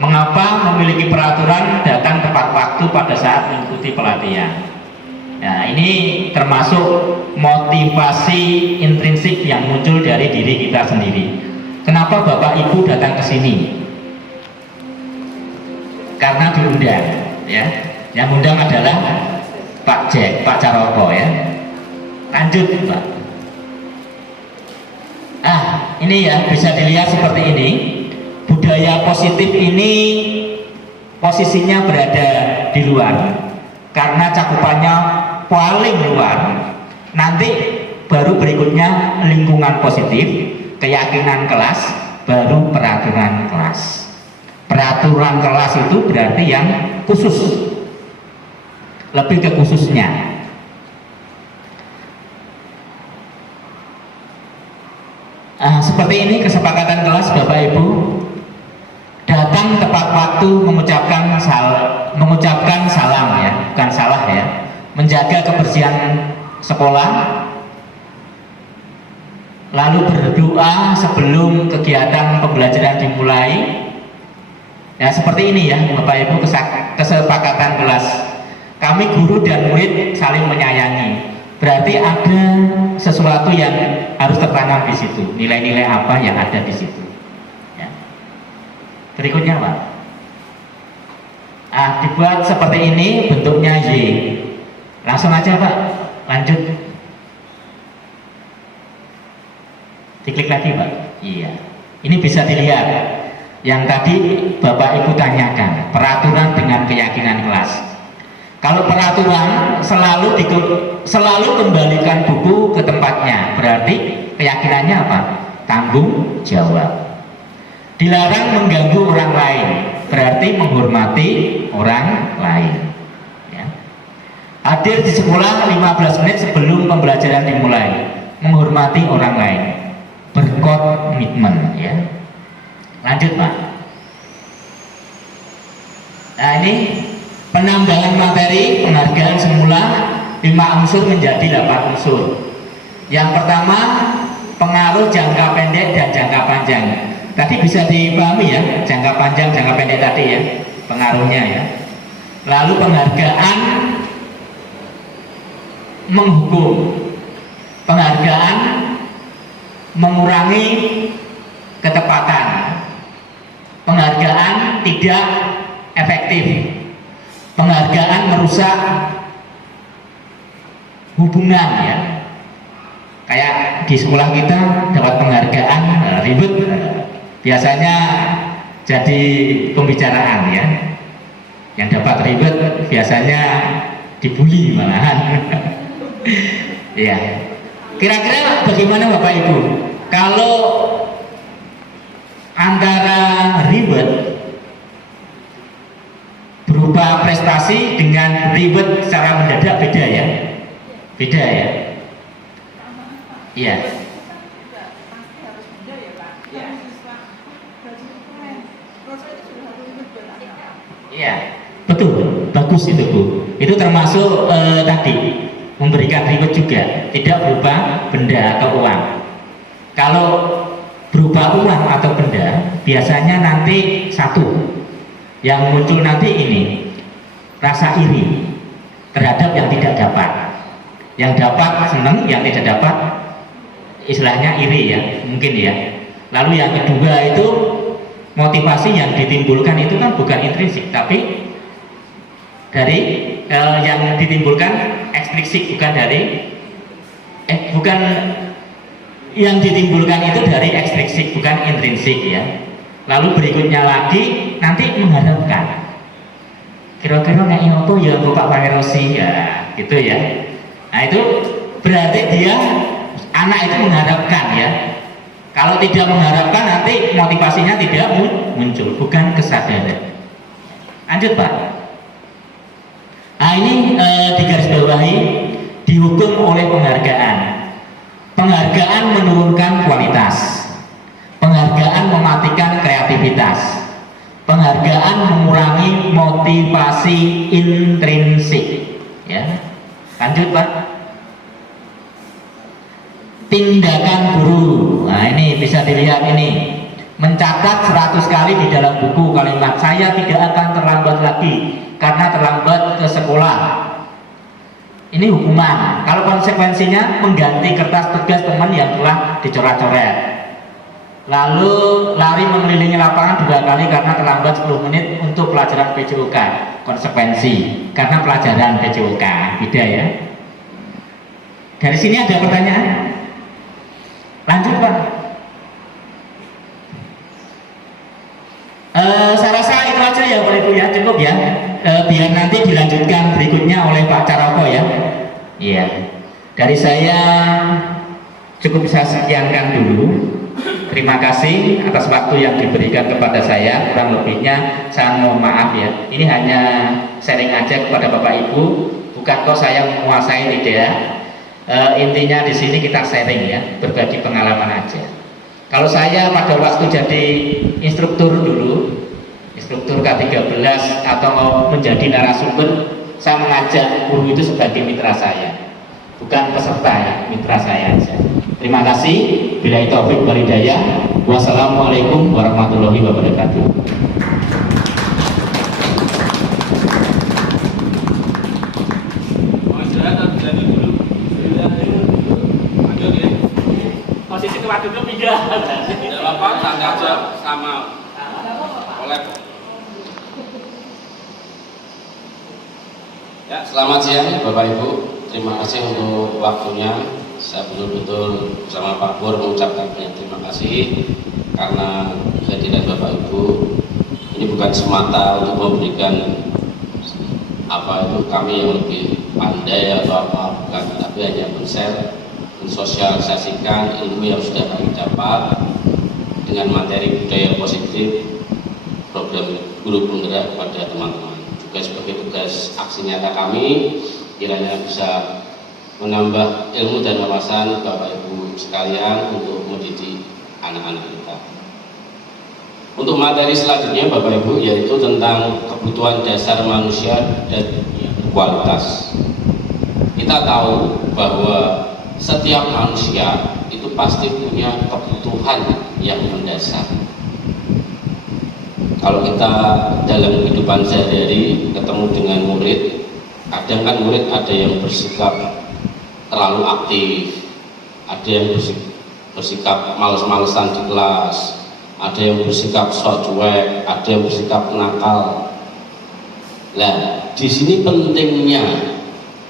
Mengapa memiliki peraturan datang tepat waktu pada saat mengikuti pelatihan? Nah, ini termasuk motivasi intrinsik yang muncul dari diri kita sendiri. Kenapa Bapak Ibu datang ke sini? Karena diundang, ya. Yang undang adalah Pak Jack, Pak Caroko, ya. Lanjut, Pak. Ini ya bisa dilihat seperti ini. Budaya positif ini posisinya berada di luar karena cakupannya paling luar. Nanti baru berikutnya lingkungan positif, keyakinan kelas, baru peraturan kelas. Peraturan kelas itu berarti yang khusus, lebih ke khususnya. Seperti ini kesepakatan kelas Bapak Ibu. Datang tepat waktu, mengucapkan salam ya, bukan salah ya. Menjaga kebersihan sekolah, lalu berdoa sebelum kegiatan pembelajaran dimulai. Ya seperti ini ya Bapak Ibu, kesepakatan kelas. Kami guru dan murid saling menyayangi. Berarti ada sesuatu yang harus tertanam di situ. Nilai-nilai apa yang ada di situ. Ya. Berikutnya Pak. Dibuat seperti ini, bentuknya Y. Langsung aja Pak, lanjut. Diklik lagi Pak. Iya. Ini bisa dilihat. Yang tadi Bapak Ibu tanyakan, peraturan dengan keyakinan kelas. Kalau peraturan selalu kembalikan buku ke tempatnya, berarti keyakinannya apa? Tanggung jawab. Dilarang mengganggu orang lain, berarti menghormati orang lain. Ya. Hadir di sekolah 15 menit sebelum pembelajaran dimulai, menghormati orang lain, berkomitmen. Ya. Lanjut Pak. Nah ini penambahan materi, penghargaan semula 5 unsur menjadi 8 unsur. Yang pertama, pengaruh jangka pendek dan jangka panjang. Tadi bisa dipahami ya, jangka panjang, jangka pendek tadi ya, pengaruhnya ya. Lalu penghargaan menghukum. Penghargaan mengurangi ketepatan. Penghargaan tidak efektif. Penghargaan merusak hubungan ya. Kayak di sekolah kita dapat penghargaan ribut, biasanya jadi pembicaraan ya. Yang dapat ribut biasanya dibully malahan. Ya. Kira-kira bagaimana Bapak Ibu? Kalau antara ribet berupa prestasi dengan ribet secara mendadak beda ya, beda ya. Iya. Iya, betul, bagus itu Bu. Itu termasuk tadi memberikan ribet juga, tidak berupa benda atau uang. Kalau berupa uang atau benda, biasanya nanti satu. Yang muncul nanti ini rasa iri terhadap yang tidak dapat. Yang dapat senang, yang tidak dapat istilahnya iri ya, mungkin ya. Lalu yang kedua itu motivasi yang ditimbulkan itu kan bukan intrinsik, tapi dari yang ditimbulkan ekstrinsik, bukan dari bukan yang ditimbulkan itu dari ekstrinsik bukan intrinsik ya. Lalu berikutnya lagi nanti mengharapkan kira-kira nggak apa ya Bapak Waherosi ya gitu ya. Nah itu berarti dia anak itu mengharapkan ya. Kalau tidak mengharapkan nanti motivasinya tidak muncul, bukan kesadaran. Lanjut Pak. Nah ini digarisbawahi dihukum oleh penghargaan. Penghargaan menurunkan kualitas. Penghargaan mematikan kreativitas. Penghargaan mengurangi motivasi intrinsik. Ya, lanjut Pak. Tindakan guru. Nah ini bisa dilihat ini. Mencatat 100 kali di dalam buku kalimat saya tidak akan terlambat lagi karena terlambat ke sekolah. Ini hukuman. Kalau konsekuensinya mengganti kertas tugas teman yang telah dicoret-coret. Lalu lari mengelilingi lapangan 2 kali karena terlambat 10 menit untuk pelajaran PJOK. Konsekuensi karena pelajaran PJOK. Beda ya. Dari sini ada pertanyaan? Lanjut Pak. Saya rasa itu aja ya Pak Ibu ya, cukup ya. Biar nanti dilanjutkan berikutnya oleh Pak Caroko ya. Iya. Dari saya cukup bisa sekiankan dulu. Terima kasih atas waktu yang diberikan kepada saya. Kurang lebihnya saya mohon maaf ya. Ini hanya sharing aja kepada Bapak Ibu. Bukan kok saya menguasai tidak. Intinya di sini kita sharing ya, berbagi pengalaman aja. Kalau saya pada waktu jadi instruktur dulu, instruktur K13 atau mau menjadi narasumber, saya mengajak guru itu sebagai mitra saya, bukan peserta ya, mitra saya aja. Terima kasih. Billahi taufik wal hidayah. Wassalamualaikum warahmatullahi wabarakatuh. Posisi tempat duduk pindah. Tidak apa-apa, tanya aja sama oleh. Ya, selamat siang Bapak Ibu. Terima kasih untuk waktunya. Saya betul-betul bersama Pak Pur mengucapkan terima kasih karena kehadiran Bapak Ibu ini bukan semata untuk memberikan apa itu kami yang lebih pandai atau apa, bukan, tapi hanya men-share, mensosialisasikan ilmu yang sudah kami dapat dengan materi budaya positif program guru penggerak kepada teman-teman. Juga sebagai tugas aksi nyata kami kiranya bisa menambah ilmu dan wawasan Bapak Ibu sekalian untuk mendidik anak-anak kita. Untuk materi selanjutnya Bapak Ibu yaitu tentang kebutuhan dasar manusia dan kualitas. Kita tahu bahwa setiap manusia itu pasti punya kebutuhan yang mendasar. Kalau kita dalam kehidupan sehari-hari ketemu dengan murid, kadang kan murid ada yang bersikap terlalu aktif, ada yang bersikap males-malesan di kelas, ada yang bersikap sok cuek, ada yang bersikap nakal. Nah, di sini pentingnya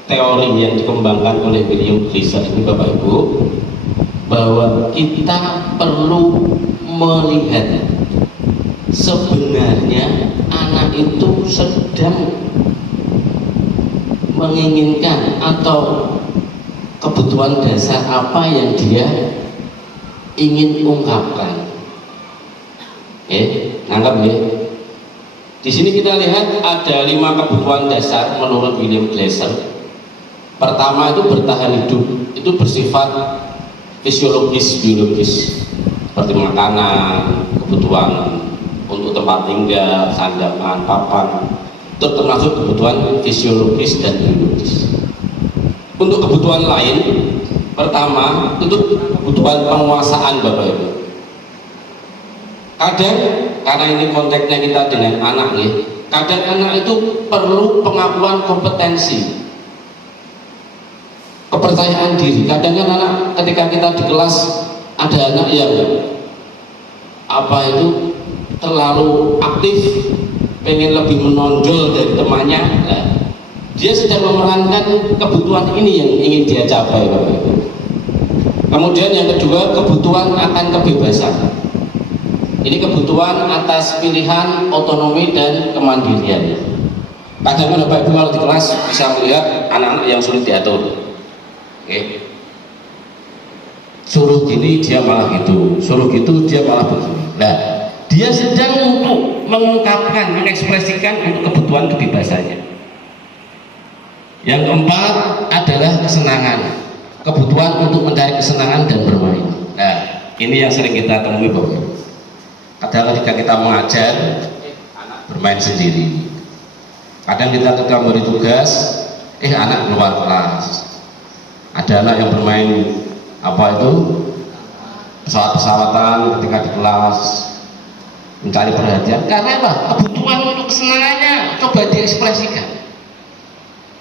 teori yang dikembangkan oleh William Glasser ini Bapak Ibu, bahwa kita perlu melihat sebenarnya anak itu sedang menginginkan atau kebutuhan dasar apa yang dia ingin ungkapkan. Nangkap ya. Di sini kita lihat ada 5 kebutuhan dasar menurut William Glasser. Pertama itu bertahan hidup, itu bersifat fisiologis, biologis, seperti makanan, kebutuhan untuk tempat tinggal, sandapan, papan, itu termasuk kebutuhan fisiologis dan biologis. Untuk kebutuhan lain, pertama itu kebutuhan penguasaan Bapak Ibu. Kadang karena ini konteksnya kita dengan anak nih, kadang anak itu perlu pengakuan kompetensi, kepercayaan diri. Kadang kan anak ketika kita di kelas ada anak yang apa itu terlalu aktif, pengen lebih menonjol dari temannya. Nah, dia sedang memerankan kebutuhan ini yang ingin dia capai Bapak Ibu. Kemudian yang kedua, kebutuhan akan kebebasan. Ini kebutuhan atas pilihan, otonomi, dan kemandirian. Kadang-kadang Bapak Ibu kalau di kelas bisa melihat anak-anak yang sulit diatur. Oke. Suruh gini dia malah gitu, suruh gitu dia malah begini. Nah, dia sedang untuk mengungkapkan, mengekspresikan untuk kebutuhan kebebasannya. Yang keempat adalah kesenangan, kebutuhan untuk mencari kesenangan dan bermain. Nah, ini yang sering kita temui Bapak Ibu. Kadang ketika kita mengajar, anak bermain sendiri. Kadang kita ketika memberi tugas, anak keluar kelas. Ada anak yang bermain pesawat-pesawatan ketika di kelas, mencari perhatian. Karena apa? Kebutuhan untuk kesenangannya coba diekspresikan.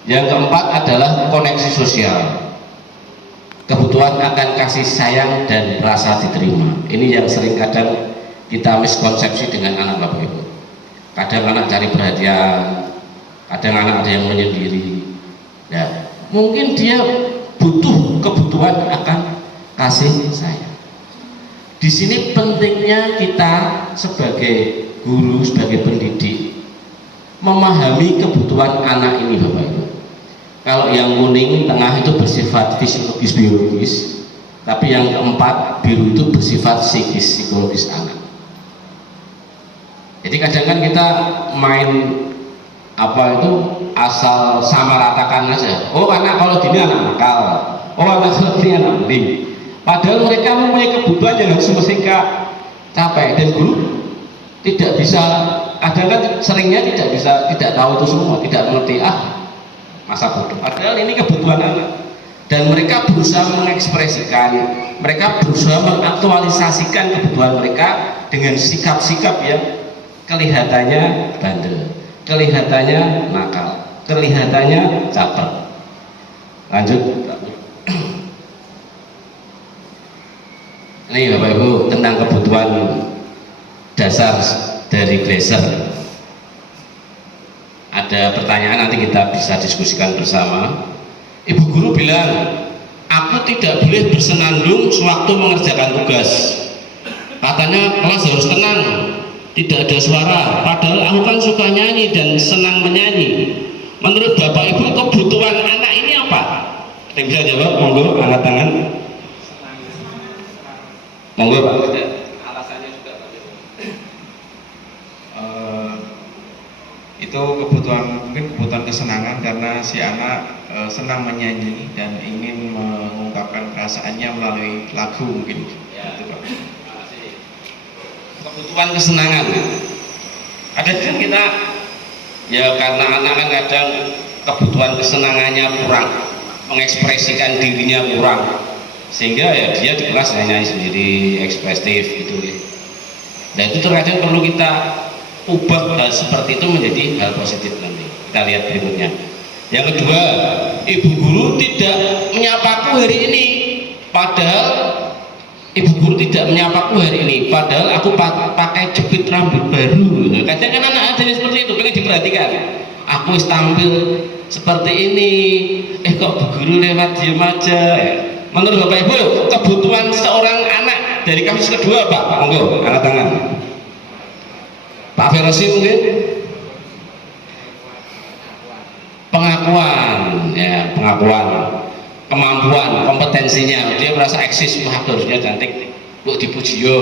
Yang keempat adalah koneksi sosial. Kebutuhan akan kasih sayang dan rasa diterima. Ini yang sering kadang kita miskonsepsi dengan anak Bapak Ibu. Kadang anak cari perhatian, kadang anak ada yang menyendiri. Ya, mungkin dia butuh kebutuhan akan kasih sayang. Di sini pentingnya kita sebagai guru, sebagai pendidik memahami kebutuhan anak ini Bapak Ibu. Kalau yang kuning tengah itu bersifat fisiologis biologis, tapi yang keempat biru itu bersifat psikis psikologis anak. Jadi kadang kan kita main asal sama ratakan aja. Oh anak kalau gini anak nakal, oh anak seperti anak beling. Padahal mereka mempunyai kebutuhan yang harus mereka capai, dan guru tidak bisa, kadang kan seringnya tidak tahu itu semua, tidak mengerti masa bodoh. Padahal ini kebutuhan anak, dan mereka berusaha mengekspresikan, mereka berusaha mengaktualisasikan kebutuhan mereka dengan sikap-sikap yang kelihatannya bandel, kelihatannya nakal, kelihatannya caper. Lanjut. Ini Bapak Ibu tentang kebutuhan dasar dari Glaser. Ada pertanyaan, nanti kita bisa diskusikan bersama. Ibu guru bilang, aku tidak boleh bersenandung sewaktu mengerjakan tugas. Katanya kelas harus tenang, tidak ada suara. Padahal aku kan suka nyanyi dan senang menyanyi. Menurut Bapak Ibu kebutuhan anak ini apa? Yang bisa jawab, monggo angkat tangan. Monggo Pak. Alasannya juga Pak. Itu mungkin kebutuhan kesenangan karena si anak senang menyanyi dan ingin mengungkapkan perasaannya melalui lagu mungkin. Ya. Itu, Pak. Kebutuhan kesenangan. Ada kan kita ya karena anak kan kadang kebutuhan kesenangannya kurang, mengekspresikan dirinya kurang, sehingga ya dia di kelas nyanyi sendiri, ekspresif gitu ya. Dan itu terkadang perlu kita ubah hal seperti itu menjadi hal positif nanti. Kita lihat berikutnya. Yang kedua, ibu guru tidak menyapaku hari ini, padahal ibu guru tidak menyapaku hari ini, padahal aku pakai jepit rambut baru. Kadang kan anak ada yang seperti itu, pengen diperhatikan. Aku tampil seperti ini, kok bu guru lewat diam aja. Menurut Bapak Ibu, kebutuhan seorang anak dari kasus kedua Pak, monggo angkat tangan. Pak Ferosi mungkin. Pengakuan, ya pengakuan, kemampuan, kompetensinya, dia merasa eksis, wah harusnya cantik, bu dipuji yo.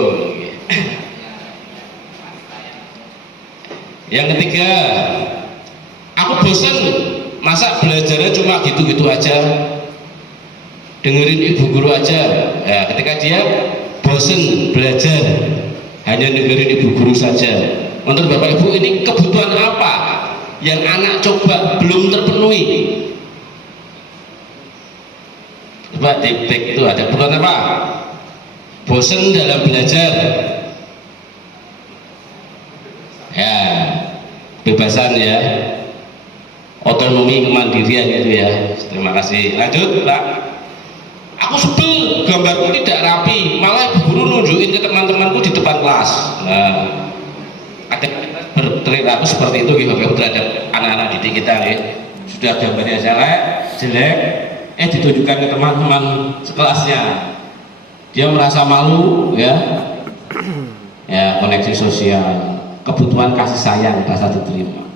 Yang ketiga, aku bosan, masa belajarnya cuma gitu-gitu aja, dengerin ibu guru aja. Ya, ketika dia bosan belajar, hanya dengerin ibu guru saja. Menurut Bapak Ibu ini kebutuhan apa yang anak coba belum terpenuhi? Coba dibek itu ada kebutuhan apa? Bosan dalam belajar, ya bebasan ya, otonomi kemandirian gitu ya. Terima kasih. Lanjut Pak. Aku sebel gambarku tidak rapi, malah ibu guru nunjukin ke teman-temanku di depan kelas. Nah, ada berperilaku seperti itu gitu terhadap anak-anak didik kita ya. Sudah gambarnya jelek, ditunjukkan ke teman-teman sekelasnya. dia merasa malu, ya, koneksi sosial, kebutuhan kasih sayang rasa diterima.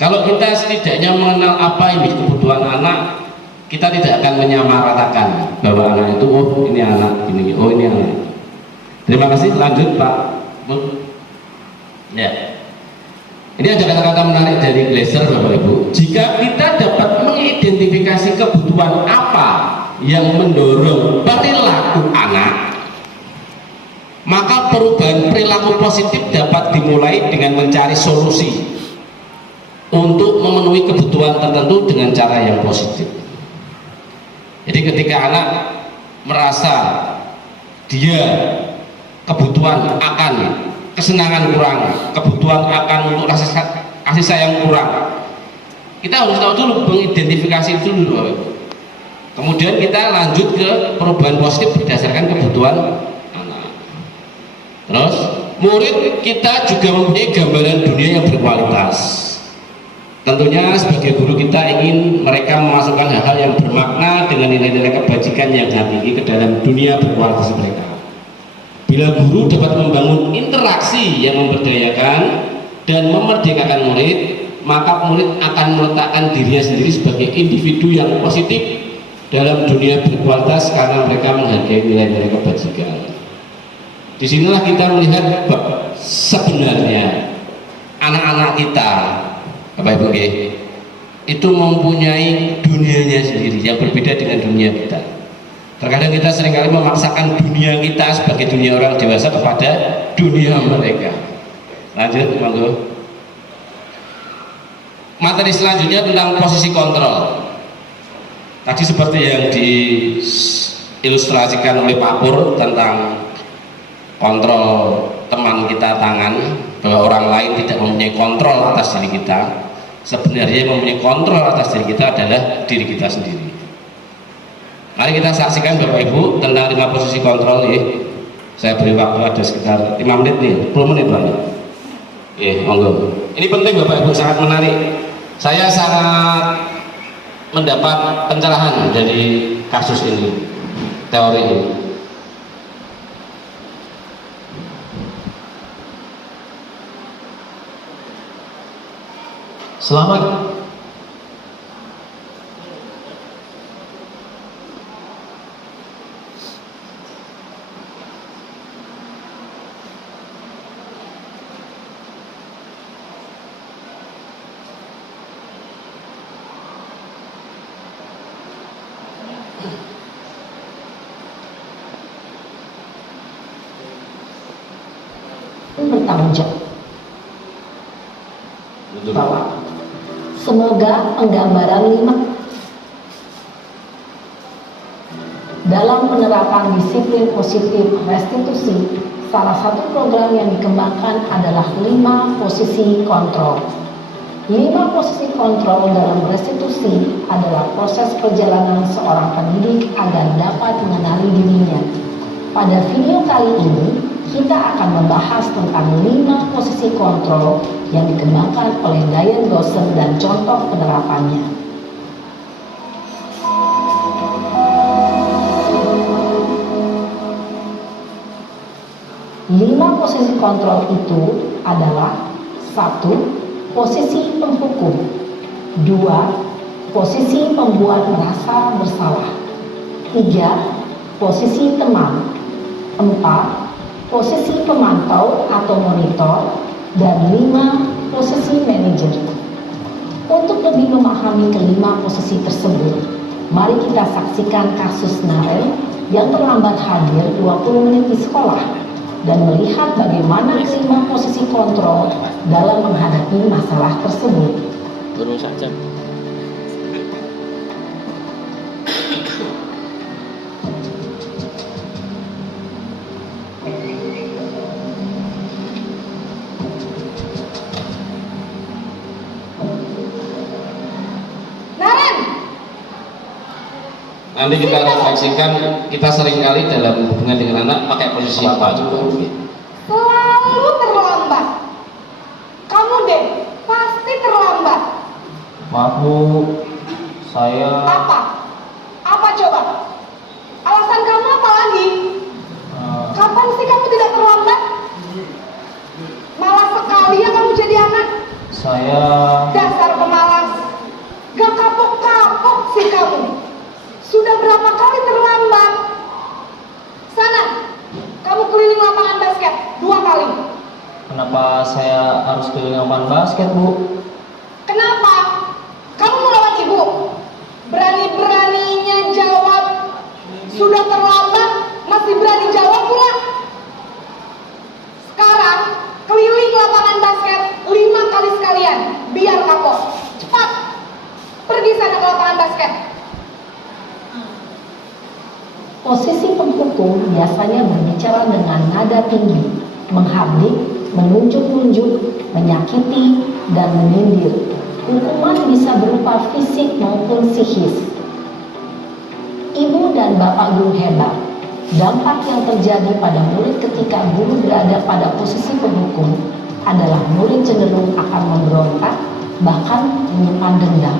Kalau kita setidaknya mengenal apa ini kebutuhan anak, kita tidak akan menyamaratakan bahwa anak itu, oh ini anak ini, oh ini anak. Terima kasih. Lanjut Pak. Ya. Ini ada kata-kata menarik dari Glaser, Bapak Ibu. Jika kita dapat mengidentifikasi kebutuhan apa yang mendorong perilaku anak, maka perubahan perilaku positif dapat dimulai dengan mencari solusi untuk memenuhi kebutuhan tertentu dengan cara yang positif. Jadi ketika anak merasa dia kebutuhan akan kesenangan kurang, kebutuhan akan untuk kasih sayang kurang, kita harus tahu dulu, mengidentifikasi itu dulu. Kemudian kita lanjut ke perubahan positif berdasarkan kebutuhan anak. Terus murid kita juga mempunyai gambaran dunia yang berkualitas. Tentunya sebagai guru kita ingin mereka memasukkan hal-hal yang bermakna dengan nilai-nilai kebajikan yang sangat tinggi ke dalam dunia berkualitas mereka. Bila guru dapat membangun interaksi yang memberdayakan dan memerdekakan murid, maka murid akan meletakkan dirinya sendiri sebagai individu yang positif dalam dunia berkualitas karena mereka menghargai nilai-nilai kebajikan. Disinilah kita melihat sebenarnya anak-anak kita, Bapak Ibu, itu mempunyai dunianya sendiri yang berbeda dengan dunia kita. Terkadang kita seringkali memaksakan dunia kita sebagai dunia orang dewasa kepada dunia mereka. Lanjut, monggo. Materi selanjutnya tentang posisi kontrol. Tadi seperti yang diilustrasikan oleh Pak Pur tentang kontrol teman kita tangan, bahwa orang lain tidak mempunyai kontrol atas diri kita. Sebenarnya yang mempunyai kontrol atas diri kita adalah diri kita sendiri. Mari kita saksikan Bapak Ibu tentang 5 posisi kontrol ya. Saya beri waktu ada sekitar 5 menit nih, 10 menit Pak. Monggo. Ini penting Bapak Ibu, sangat menarik. Saya sangat mendapat pencerahan dari kasus ini, teori ini. Selamat bertanggung jawab bahwa semoga penggambaran 5 dalam penerapan disiplin positif restitusi, salah satu program yang dikembangkan adalah 5 posisi kontrol. 5 posisi kontrol dalam restitusi adalah proses perjalanan seorang pendidik agar dapat mengenali dirinya. Pada video kali ini, kita akan membahas tentang 5 posisi kontrol yang dikembangkan oleh Diane Dawson dan contoh penerapannya. 5 posisi kontrol itu adalah 1. Posisi penghukum, 2. Posisi pembuat merasa bersalah, 3. Posisi teman, 4. Posisi pemantau atau monitor, dan 5. Posisi manajer. Untuk lebih memahami kelima posisi tersebut, mari kita saksikan kasus Naren yang terlambat hadir 20 menit di sekolah dan melihat bagaimana kelima posisi kontrol dalam menghadapi masalah tersebut. Turun saja. Nanti kita refleksikan, kita seringkali dalam hubungan dengan anak pakai posisi apa juga. Selalu terlambat. Kamu deh, pasti terlambat. Maaf Bu, saya... Apa? Apa coba? Alasan kamu apa lagi? Saya... Dasar pemalas. Gak kapok-kapok sih kamu. Sudah berapa kali terlambat? Sana, kamu keliling lapangan basket 2 kali. Kenapa saya harus keliling lapangan basket, Bu? Kenapa? Kamu melawan ibu? Berani-beraninya jawab. Sudah terlambat, masih berani jawab pula. Sekarang, keliling lapangan basket 5 kali sekalian. Biar kapok. Cepat. Pergi sana ke lapangan basket. Posisi penghukum biasanya berbicara dengan nada tinggi, menghardik, menunjuk-nunjuk, menyakiti, dan menyindir. Hukuman bisa berupa fisik maupun psikis. Ibu dan bapak guru hebat. Dampak yang terjadi pada murid ketika guru berada pada posisi penghukum adalah murid cenderung akan memberontak, bahkan menyimpan dendam.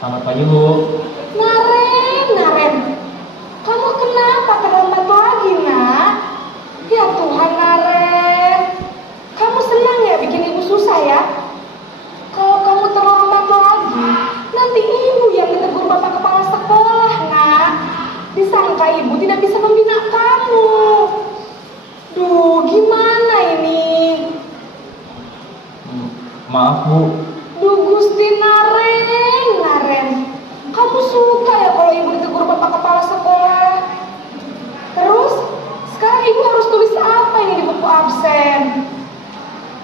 Selamat pagi, Bu. Naren, kamu kenapa terlambat lagi, nak? Ya Tuhan, Naren, kamu senang ya bikin ibu susah ya? Kalau kamu terlambat lagi, nanti ibu yang ditegur bapak kepala sekolah, nak. Disangka ibu tidak bisa membina kamu. Duh, gimana ini? Maaf, Bu. Duh, Gusti Naren, kamu suka ya kalau ibu ditegur bapak kepala sekolah? Terus, sekarang ibu harus tulis apa ini di buku absen?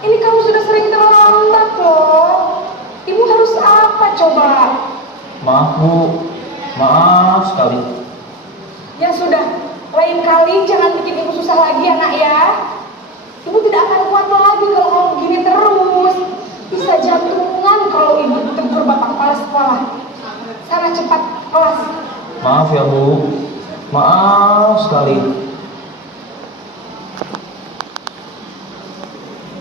Ini kamu sudah sering terlambat loh. Ibu harus apa coba? Maaf, Bu. Maaf sekali. Ya sudah, lain kali jangan bikin ibu susah lagi ya, nak ya. Ibu tidak akan kuat lagi kalau kamu begini terus. Bisa jantungan kalau ibu tegur bapak kepala sekolah. Sana cepat kelas. Maaf ya, Bu. Maaf sekali.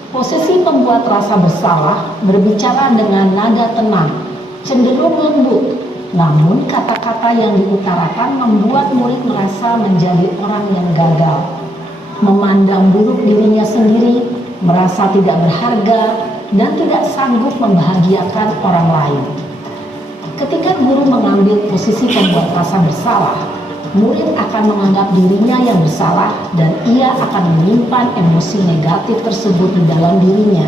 Posisi pembuat rasa bersalah berbicara dengan nada tenang, cenderung lembut. Namun kata-kata yang diutarakan membuat murid merasa menjadi orang yang gagal, memandang buruk dirinya sendiri, merasa tidak berharga, dan tidak sanggup membahagiakan orang lain. Ketika guru mengambil posisi pembuat rasa bersalah, murid akan menganggap dirinya yang bersalah dan ia akan menyimpan emosi negatif tersebut di dalam dirinya.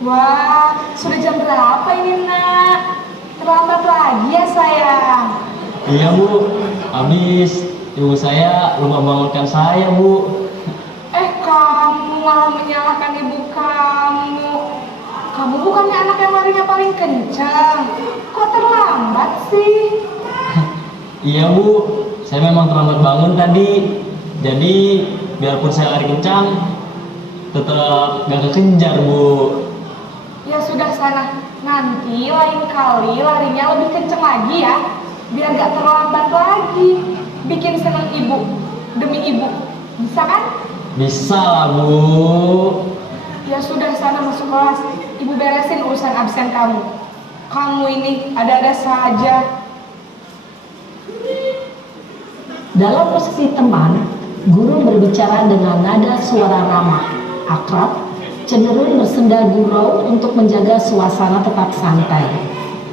Wah, sudah jam berapa ini, nak? Terlambat lagi ya, sayang? Iya, Bu. Habis ibu saya lupa bangunkan saya, Bu. Kamu malah menyalahkan ibu kamu. Kamu bukannya anak yang larinya paling kencang. Kok terlambat sih? Iya, Bu. Saya memang terlambat bangun tadi. Jadi, biarpun saya lari kencang, tetap gak kekejar, Bu. Ya sudah sana, nanti lain kali larinya lebih kenceng lagi ya, biar gak terlambat lagi. Bikin senang ibu, demi ibu, bisa kan? Bisa lah, Bu. Ya sudah sana masuk kelas, ibu beresin urusan absen kamu. Kamu ini ada-ada saja. Dalam posisi teman, guru berbicara dengan nada suara ramah, akrab, cenderung bersenda gurau untuk menjaga suasana tetap santai.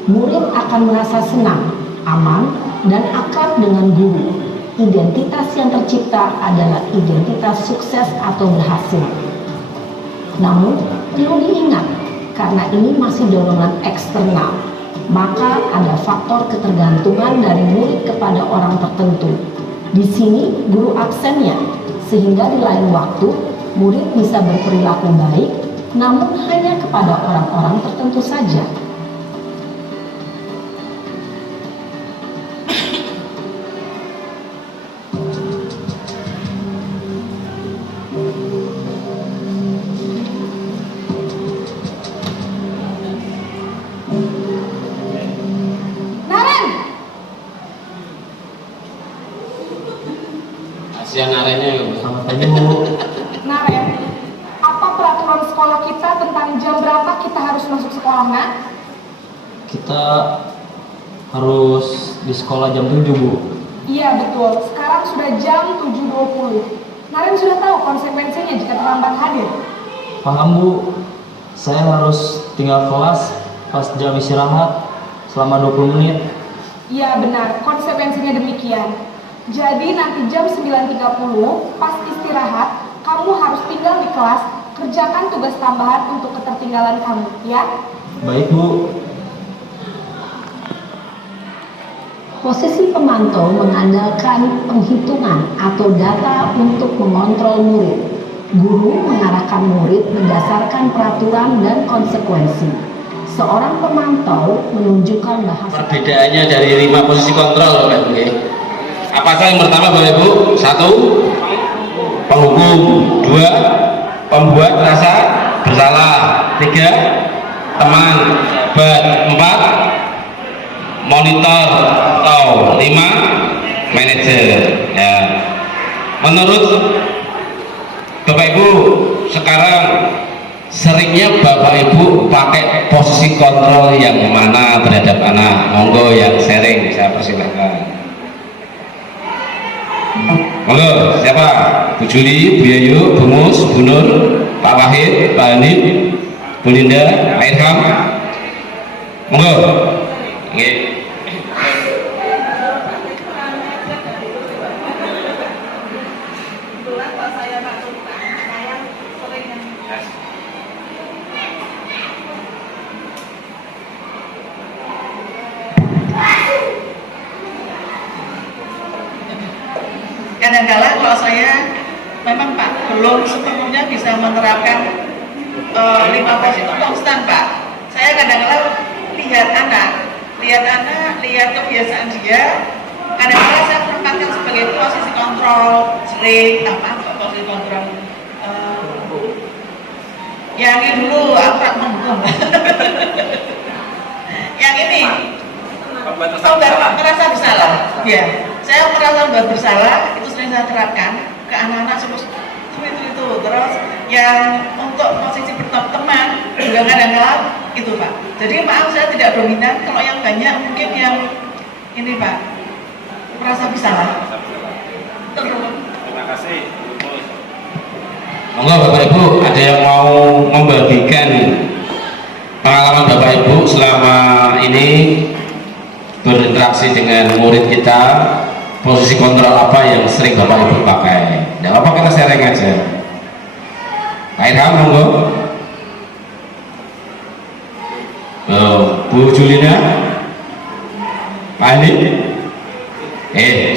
Murid akan merasa senang, aman, dan akrab dengan guru. Identitas yang tercipta adalah identitas sukses atau berhasil. Namun, perlu diingat, karena ini masih dorongan eksternal, maka ada faktor ketergantungan dari murid kepada orang tertentu. Di sini, guru absennya, sehingga di lain waktu, murid bisa berperilaku baik, namun hanya kepada orang-orang tertentu saja. Kasihan arennya ya. Selamat pagi Bu. Naren, apa peraturan sekolah kita tentang jam berapa kita harus masuk sekolah, Nak? Kita harus di sekolah jam 7 Bu. Iya betul, sekarang sudah jam 7.20. Naren sudah tahu konsekuensinya jika terlambat hadir. Paham Bu, saya harus tinggal kelas pas jam istirahat selama 20 menit. Iya benar, konsekuensinya demikian. Jadi nanti jam 9.30 pas istirahat, kamu harus tinggal di kelas, kerjakan tugas tambahan untuk ketertinggalan kamu, ya? Baik Bu. Posisi pemantau mengandalkan penghitungan atau data untuk mengontrol murid. Guru mengarahkan murid berdasarkan peraturan dan konsekuensi. Seorang pemantau menunjukkan bahasa. Perbedaannya dari 5 posisi kontrol, Bapak Ibu. Apa saja yang pertama Bapak Ibu? 1. Penghukum. 2. Pembuat rasa bersalah. 3. Teman. 4. Monitor atau 5 manajer ya. Menurut Bapak Ibu sekarang seringnya Bapak Ibu pakai posisi kontrol yang mana terhadap anak? Monggo yang sharing saya persilahkan. Monggo siapa? Bu Juli, Bu Yayu, Bu Mus, Bu Nur, Pak Wahid, Pak Hanif, Bu Linda, Pak Irham. Monggo. Oke. Kadang-kadang kalau saya memang Pak belum sepenuhnya bisa menerapkan 5 posisi itu konstan Pak. Saya kadang-kadang lihat anak, lihat kebiasaan dia. Kadang-kadang saya menempatkan sebagai posisi kontrol, sering posisi kontrol. Yang ini dulu akrab menghukum. Yang ini merasa bersalah. Ya, saya merasa bersalah itu sering saya terapkan ke anak-anak seperti itu. Terus yang untuk posisi berteman juga kadang-kadang itu Pak. Jadi maaf saya tidak dominan. Kalau yang banyak mungkin yang ini Pak merasa bersalah. Terima kasih. Monggo Bapak Ibu, ada yang mau membagikan pengalaman Bapak Ibu selama ini berinteraksi dengan murid kita, posisi kontrol apa yang sering Bapak Ibu pakai? Tidak apa-apa, kita sharing aja. Pak Irham, monggo. Bu Julina, Pak Andi,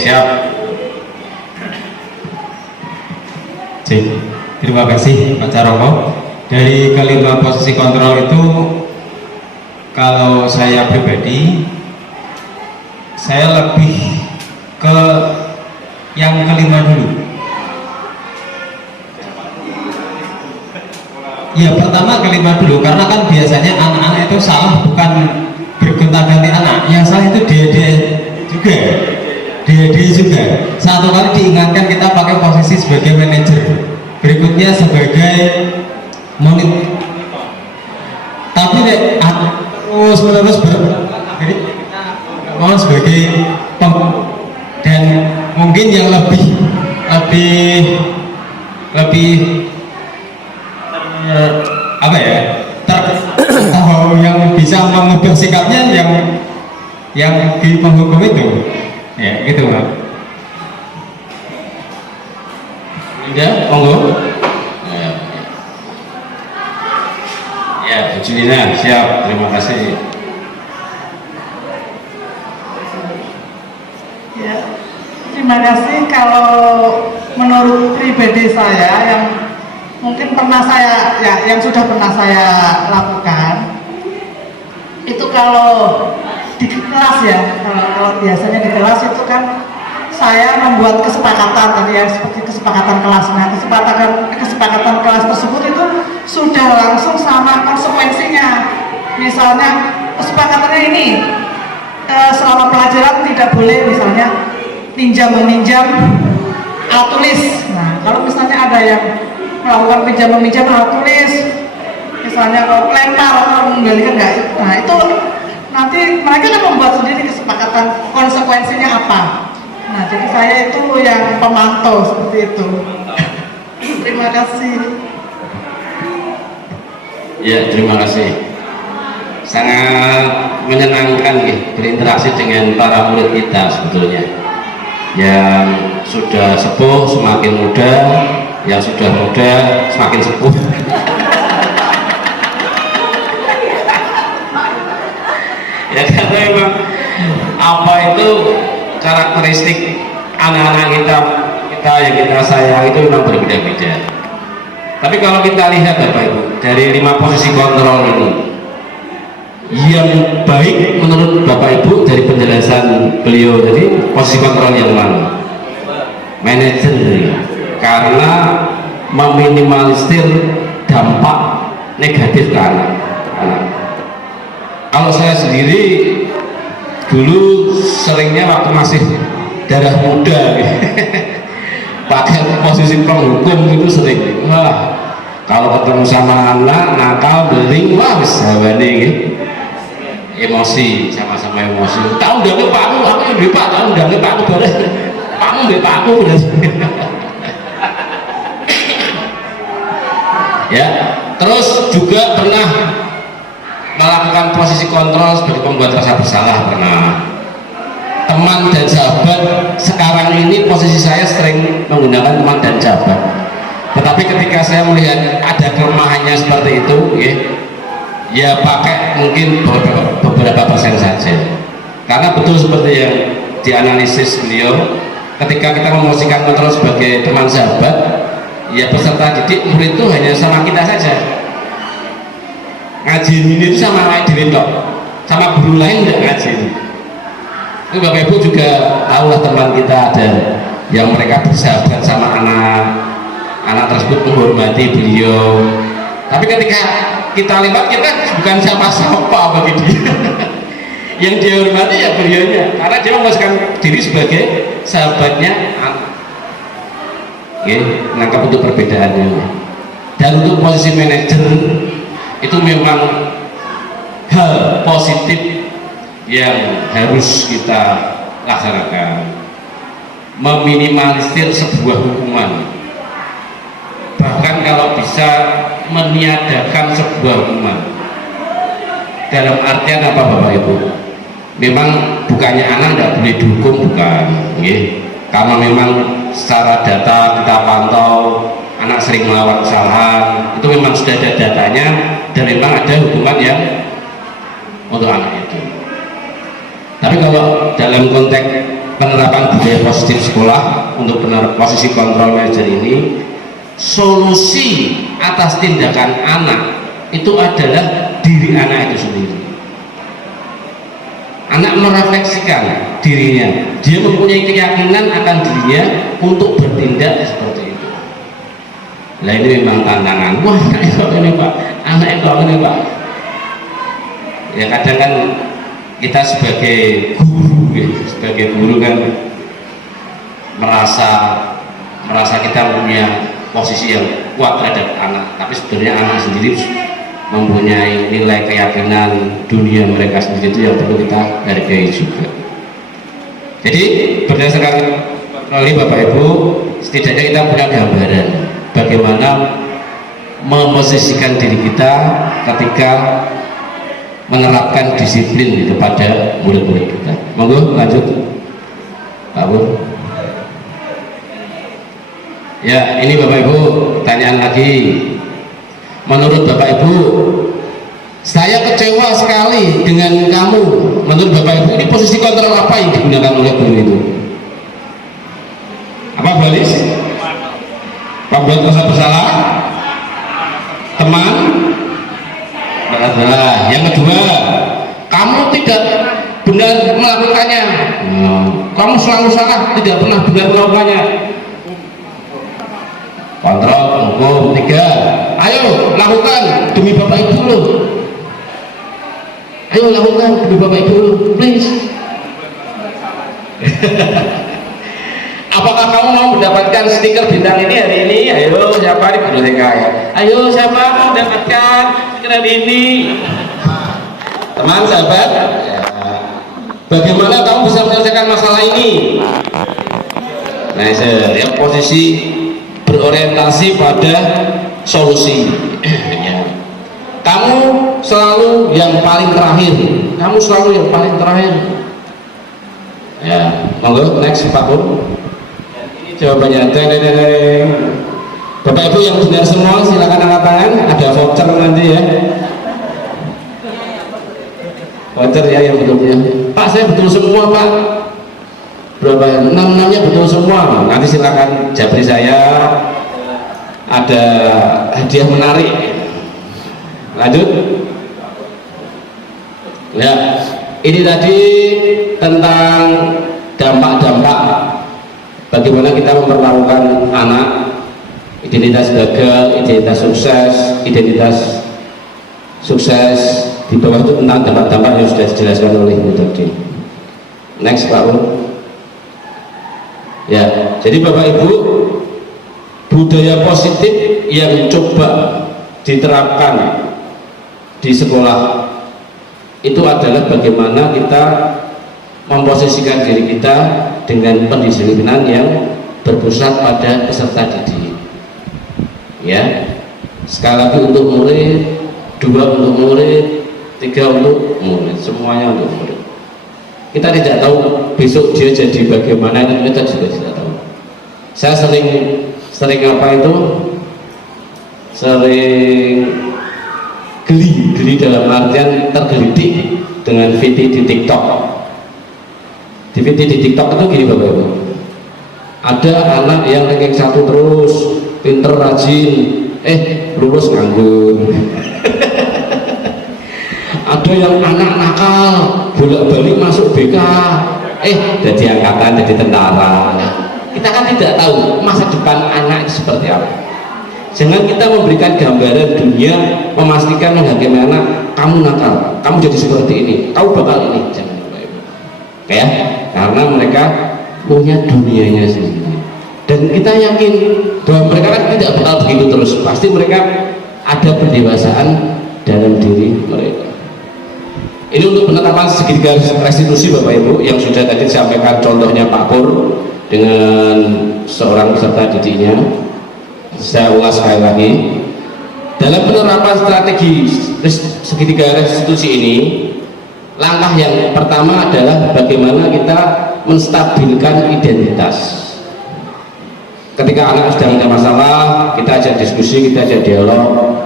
siap. Terima kasih Pak Caroko. Dari kelima posisi kontrol itu, kalau saya pribadi, saya lebih ke yang kelima dulu. Ya pertama kelima dulu, karena kan biasanya anak-anak itu salah bukan bergonta-ganti anak, yang salah itu dia juga. Dia juga. Satu kali diingatkan kita pakai posisi sebagai manajer, berikutnya sebagai monitor. Tapi terus jadi mau sebagai dan mungkin yang lebih apa ya, yang bisa mengubah sikapnya yang di penghukum itu ya gitu Pak. Ya, monggo. Ya, Bu Julina, siap. Terima kasih. Ya, terima kasih. Kalau menurut pribadi saya yang mungkin pernah saya, ya yang sudah pernah saya lakukan, itu kalau di kelas ya, kalau biasanya di kelas itu kan saya membuat kesepakatan tadi ya, seperti kesepakatan kelas. Nah, kesepakatan kelas tersebut itu sudah langsung sama konsekuensinya. Misalnya kesepakatannya ini selama pelajaran tidak boleh misalnya meminjam alat tulis. Nah, kalau misalnya ada yang melakukan meminjam alat tulis, misalnya kalau lempar atau mengendalikan enggak, nah itu nanti mereka akan membuat sendiri kesepakatan konsekuensinya apa. Nah, jadi saya itu yang pemantau seperti itu. Terima kasih. Ya, terima kasih. Sangat menyenangkan berinteraksi dengan para murid kita sebetulnya. Yang sudah sepuh semakin muda, yang sudah muda semakin sepuh. Ya, karena memang apa itu karakteristik anak-anak kita yang kita sayang itu memang berbeda-beda. Tapi kalau kita lihat Bapak Ibu, dari 5 posisi kontrol ini, yang baik menurut Bapak Ibu dari penjelasan beliau tadi, posisi kontrol yang mana? Manajer, karena meminimalisir dampak negatif ke anak. Kalau saya sendiri dulu seringnya waktu masih darah muda pakai posisi penghukum itu sering. Wah, kalau ketemu sama anak nakal bering, wah bisa gitu. Emosi, sama-sama emosi. Tahu udah pak aku yang beli pak, tahu udah pak aku boleh, kamu beli pak aku boleh. Ya, terus juga pernah melakukan posisi kontrol sebagai pembuat rasa bersalah pernah. Teman dan sahabat, sekarang ini posisi saya sering menggunakan teman dan sahabat. Tetapi ketika saya melihat ada kelemahannya seperti itu, ya pakai mungkin beberapa persen saja. Karena betul seperti yang dianalisis beliau, ketika kita memposisikan kontrol sebagai teman sahabat, ya peserta didik murid itu hanya sama kita saja. Ngaji ini itu sama lain di sama guru lain tidak ngaji. Ini Bapak Ibu juga tahulah teman kita ada yang mereka bersahabat sama anak tersebut, menghormati beliau. Tapi ketika kita lewat, kita bukan siapa-siapa bagi dia. Yang dia hormati ya beliaunya, karena dia memasukkan diri sebagai sahabatnya anak. Menangkap untuk perbedaannya. Dan untuk posisi manajer itu memang hal positif yang harus kita laksanakan. Meminimalisir sebuah hukuman, bahkan kalau bisa meniadakan sebuah hukuman. Dalam artian apa Bapak Ibu? Memang bukannya anak tidak boleh dihukum, bukan, karena memang secara data kita pantau anak sering melakukan kesalahan, itu memang sudah ada datanya dan memang ada hukuman yang untuk anak itu. Tapi kalau dalam konteks penerapan budaya positif sekolah untuk posisi kontrol manajer ini, solusi atas tindakan anak itu adalah diri anak itu sendiri. Anak merefleksikan dirinya, dia mempunyai keyakinan akan dirinya untuk bertindak seperti itu. Nah ini memang tantangan. Wah, anak kok ini Pak, anak kok ini Pak. Ya kadang kan kita sebagai guru kan merasa kita punya posisi yang kuat terhadap anak, tapi sebenarnya anak sendiri mempunyai nilai keyakinan dunia mereka sendiri, itu yang perlu kita hargai juga. Jadi berdasarkan ini Bapak Ibu, setidaknya kita punya gambaran bagaimana memposisikan diri kita ketika menerapkan disiplin kepada murid-murid kita. Monggo lanjut Pak Bu. Ya, ini Bapak Ibu, pertanyaan lagi. Menurut Bapak Ibu, saya kecewa sekali dengan kamu. Menurut Bapak Ibu, ini posisi kontrol apa yang digunakan oleh guru itu? Apa, Bu Alis? Pembuat rasa bersalah? teman. Nah, yang kedua, kamu tidak benar melakukannya. Kamu selalu salah, tidak pernah benar melakukannya. Kontrol, hukum. Tiga, ayo lakukan demi bapak ibu lo. Ayo lakukan demi bapak ibu lo, please. Apakah kamu mau mendapatkan stiker bintang ini hari ini? Ayo siapa di guru TK ya? Ayo siapa mau mendapatkan stiker hari ini? Teman, sahabat, ya. Bagaimana kamu bisa menyelesaikan masalah ini? Nah, ya, posisi berorientasi pada solusi. Ya. Kamu selalu yang paling terakhir. Kamu selalu yang paling terakhir. Ya, monggo next Pak Pur. Ini jawabannya. Bapak Ibu yang benar semua silakan angkat tangan. Ada voucher nanti ya. Voucher ya yang betulnya. Pak, saya betul semua Pak. Berapa? 6-6-nya betul semua. Nanti silakan japri saya. Ada hadiah menarik. Lanjut. Ya, ini tadi tentang dampak-dampak bagaimana kita memperlakukan anak, identitas gagal, identitas sukses di bawah itu tentang dampak-dampak yang sudah dijelaskan oleh Ibu tadi. Next Pak. Ya, jadi Bapak Ibu, budaya positif yang coba diterapkan di sekolah itu adalah bagaimana kita memposisikan diri kita dengan pendisiplinan yang berpusat pada peserta didik. Ya, sekali lagi untuk murid, 2 untuk murid, 3 untuk murid, semuanya untuk murid. Kita tidak tahu besok dia jadi bagaimana, kita juga tidak tahu. Saya sering apa itu? Sering geli dalam artian tergelitik dengan VT di TikTok. Di VT di TikTok itu gini Bapak Ibu, ada anak yang ranking 1 terus, pinter, rajin, lulus nganggur. Ada yang anak nakal, bolak-balik masuk BK, jadi angkatan, jadi tentara. Kita kan tidak tahu masa depan anak itu seperti apa. Jangan kita memberikan gambaran dunia, memastikan menghakimi anak, kamu nakal, kamu jadi seperti ini, kamu bakal ini. Jangan, ya, karena mereka punya dunianya sendiri. Dan kita yakin bahwa mereka kan tidak bakal begitu terus. Pasti mereka ada pendewasaan dalam diri mereka. Ini untuk penetapan segitiga restitusi Bapak Ibu yang sudah tadi disampaikan contohnya Pak Pur dengan seorang peserta didiknya. Saya ulas sekali lagi, dalam penerapan strategi segitiga restitusi ini, langkah yang pertama adalah bagaimana kita menstabilkan identitas. Ketika anak sedang ada masalah, kita ajak diskusi, kita ajak dialog,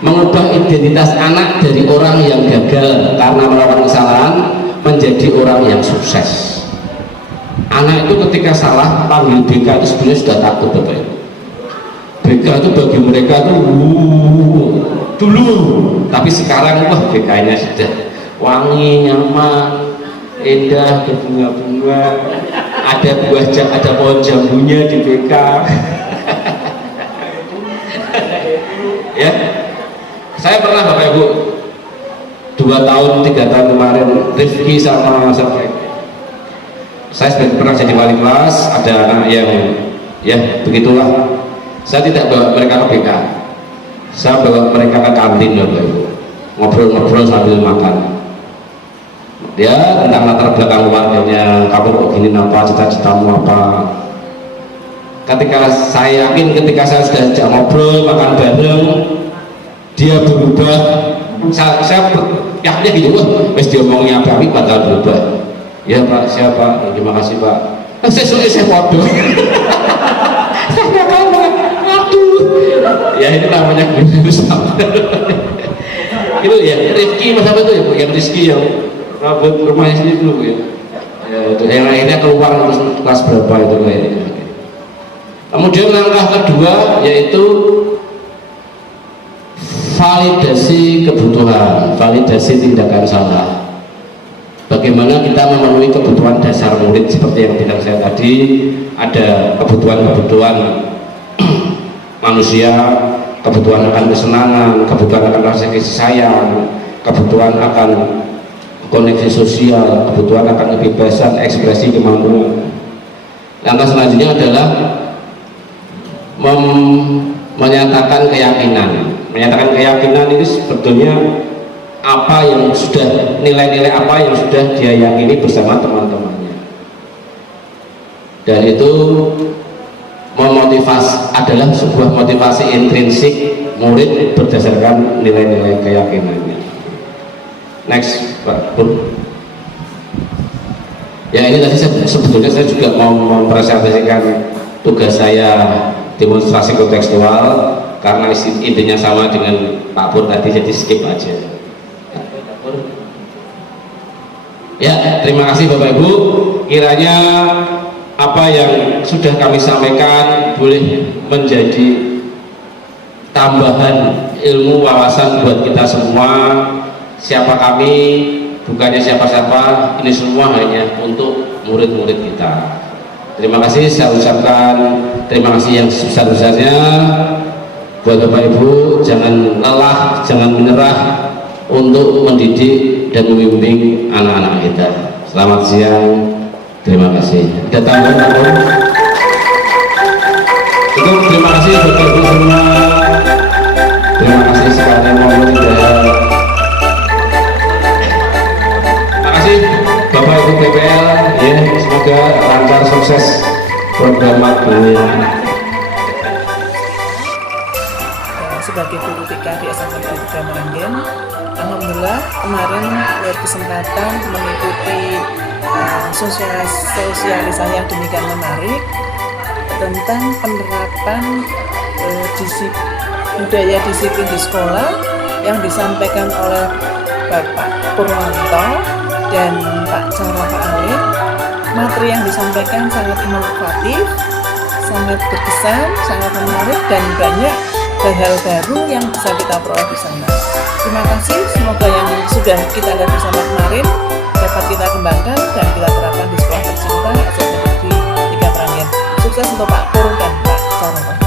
mengubah identitas anak dari orang yang gagal karena melakukan kesalahan menjadi orang yang sukses. Anak itu ketika salah panggil BK itu sebenarnya sudah takut Bapak Ibu. BK itu bagi mereka tuh dulu, tapi sekarang wah BK-nya sudah wangi, nyaman, indah, berbunga-bunga, ada ada pohon jambunya di BK. Ya, saya pernah Bapak Ibu 2 tahun 3 tahun kemarin Rifki sama Safri. Saya pernah jadi wali kelas, ada anak yang ya begitulah. Saya tidak bawa mereka ke BK, saya bawa mereka ke kantin Bapak Ibu, ngobrol-ngobrol sambil makan. Dia tentang latar belakang keluarganya, kamu kok gini apa, cita-citamu apa. Ketika saya yakin ketika saya sudah ajak ngobrol, makan bareng, dia berubah. Saya yakinnya gitu, wes diomongnya apa bakal berubah. Ya Pak, siapa? Terima kasih Pak. Saya bodoh. Saya nggak tahu. Ya ini namanya gurus itu ya Rifki mas apa itu ya yang Rizky yang rambut rumahnya sini dulu ya. Ya itu yang akhirnya keluar terus kelas berapa itu kayaknya. Kemudian langkah kedua yaitu validasi kebutuhan, validasi tindakan salah. Bagaimana kita memenuhi kebutuhan dasar murid seperti yang bilang saya tadi, ada kebutuhan-kebutuhan manusia, kebutuhan akan kesenangan, kebutuhan akan rasa kasih sayang, kebutuhan akan koneksi sosial, kebutuhan akan kebebasan, ekspresi, kemampuan. Langkah selanjutnya adalah menyatakan keyakinan. Menyatakan keyakinan itu sebetulnya apa yang sudah, nilai-nilai apa yang sudah dia yakini bersama teman-temannya, dan itu memotivasi, adalah sebuah motivasi intrinsik murid berdasarkan nilai-nilai keyakinannya. Next, Pak Pur. Ya, ini tadi sebetulnya saya juga mau mempresentasikan tugas saya demonstrasi kontekstual, karena intinya sama dengan Pak Pur tadi, jadi skip aja. Ya, terima kasih Bapak Ibu. Kiranya apa yang sudah kami sampaikan boleh menjadi tambahan ilmu wawasan buat kita semua. Siapa kami, bukannya siapa-siapa, ini semua hanya untuk murid-murid kita. Terima kasih, saya ucapkan terima kasih yang sebesar-besarnya buat Bapak Ibu. Jangan lelah, jangan menyerah untuk mendidik dan membimbing anak-anak kita. Selamat siang, terima kasih. Ada tambahan Pak Pur? Cukup, terima kasih Bapak Ibu semua. Terima kasih sekali, mohon tidak. Terima kasih Bapak Ibu PPL, ya, semoga lancar sukses program matkul. Sebagai guru TK di SMP Negeri Meranggen, alhamdulillah kemarin berkesempatan mengikuti sosialisasi yang demikian menarik tentang penerapan budaya disiplin di sekolah yang disampaikan oleh Bapak Purwanto dan Pak Caraka Alif. Materi yang disampaikan sangat inovatif, sangat berkesan, sangat menarik, dan banyak hal-hal baru yang bisa kita peroleh di sana. Terima kasih, semoga yang sudah kita lihat bersama kemarin dapat kita kembangkan dan kita terapkan di sekolah tercinta SMP Negeri 3 Meranggen. Sukses untuk Pak Pur dan Pak Caraka.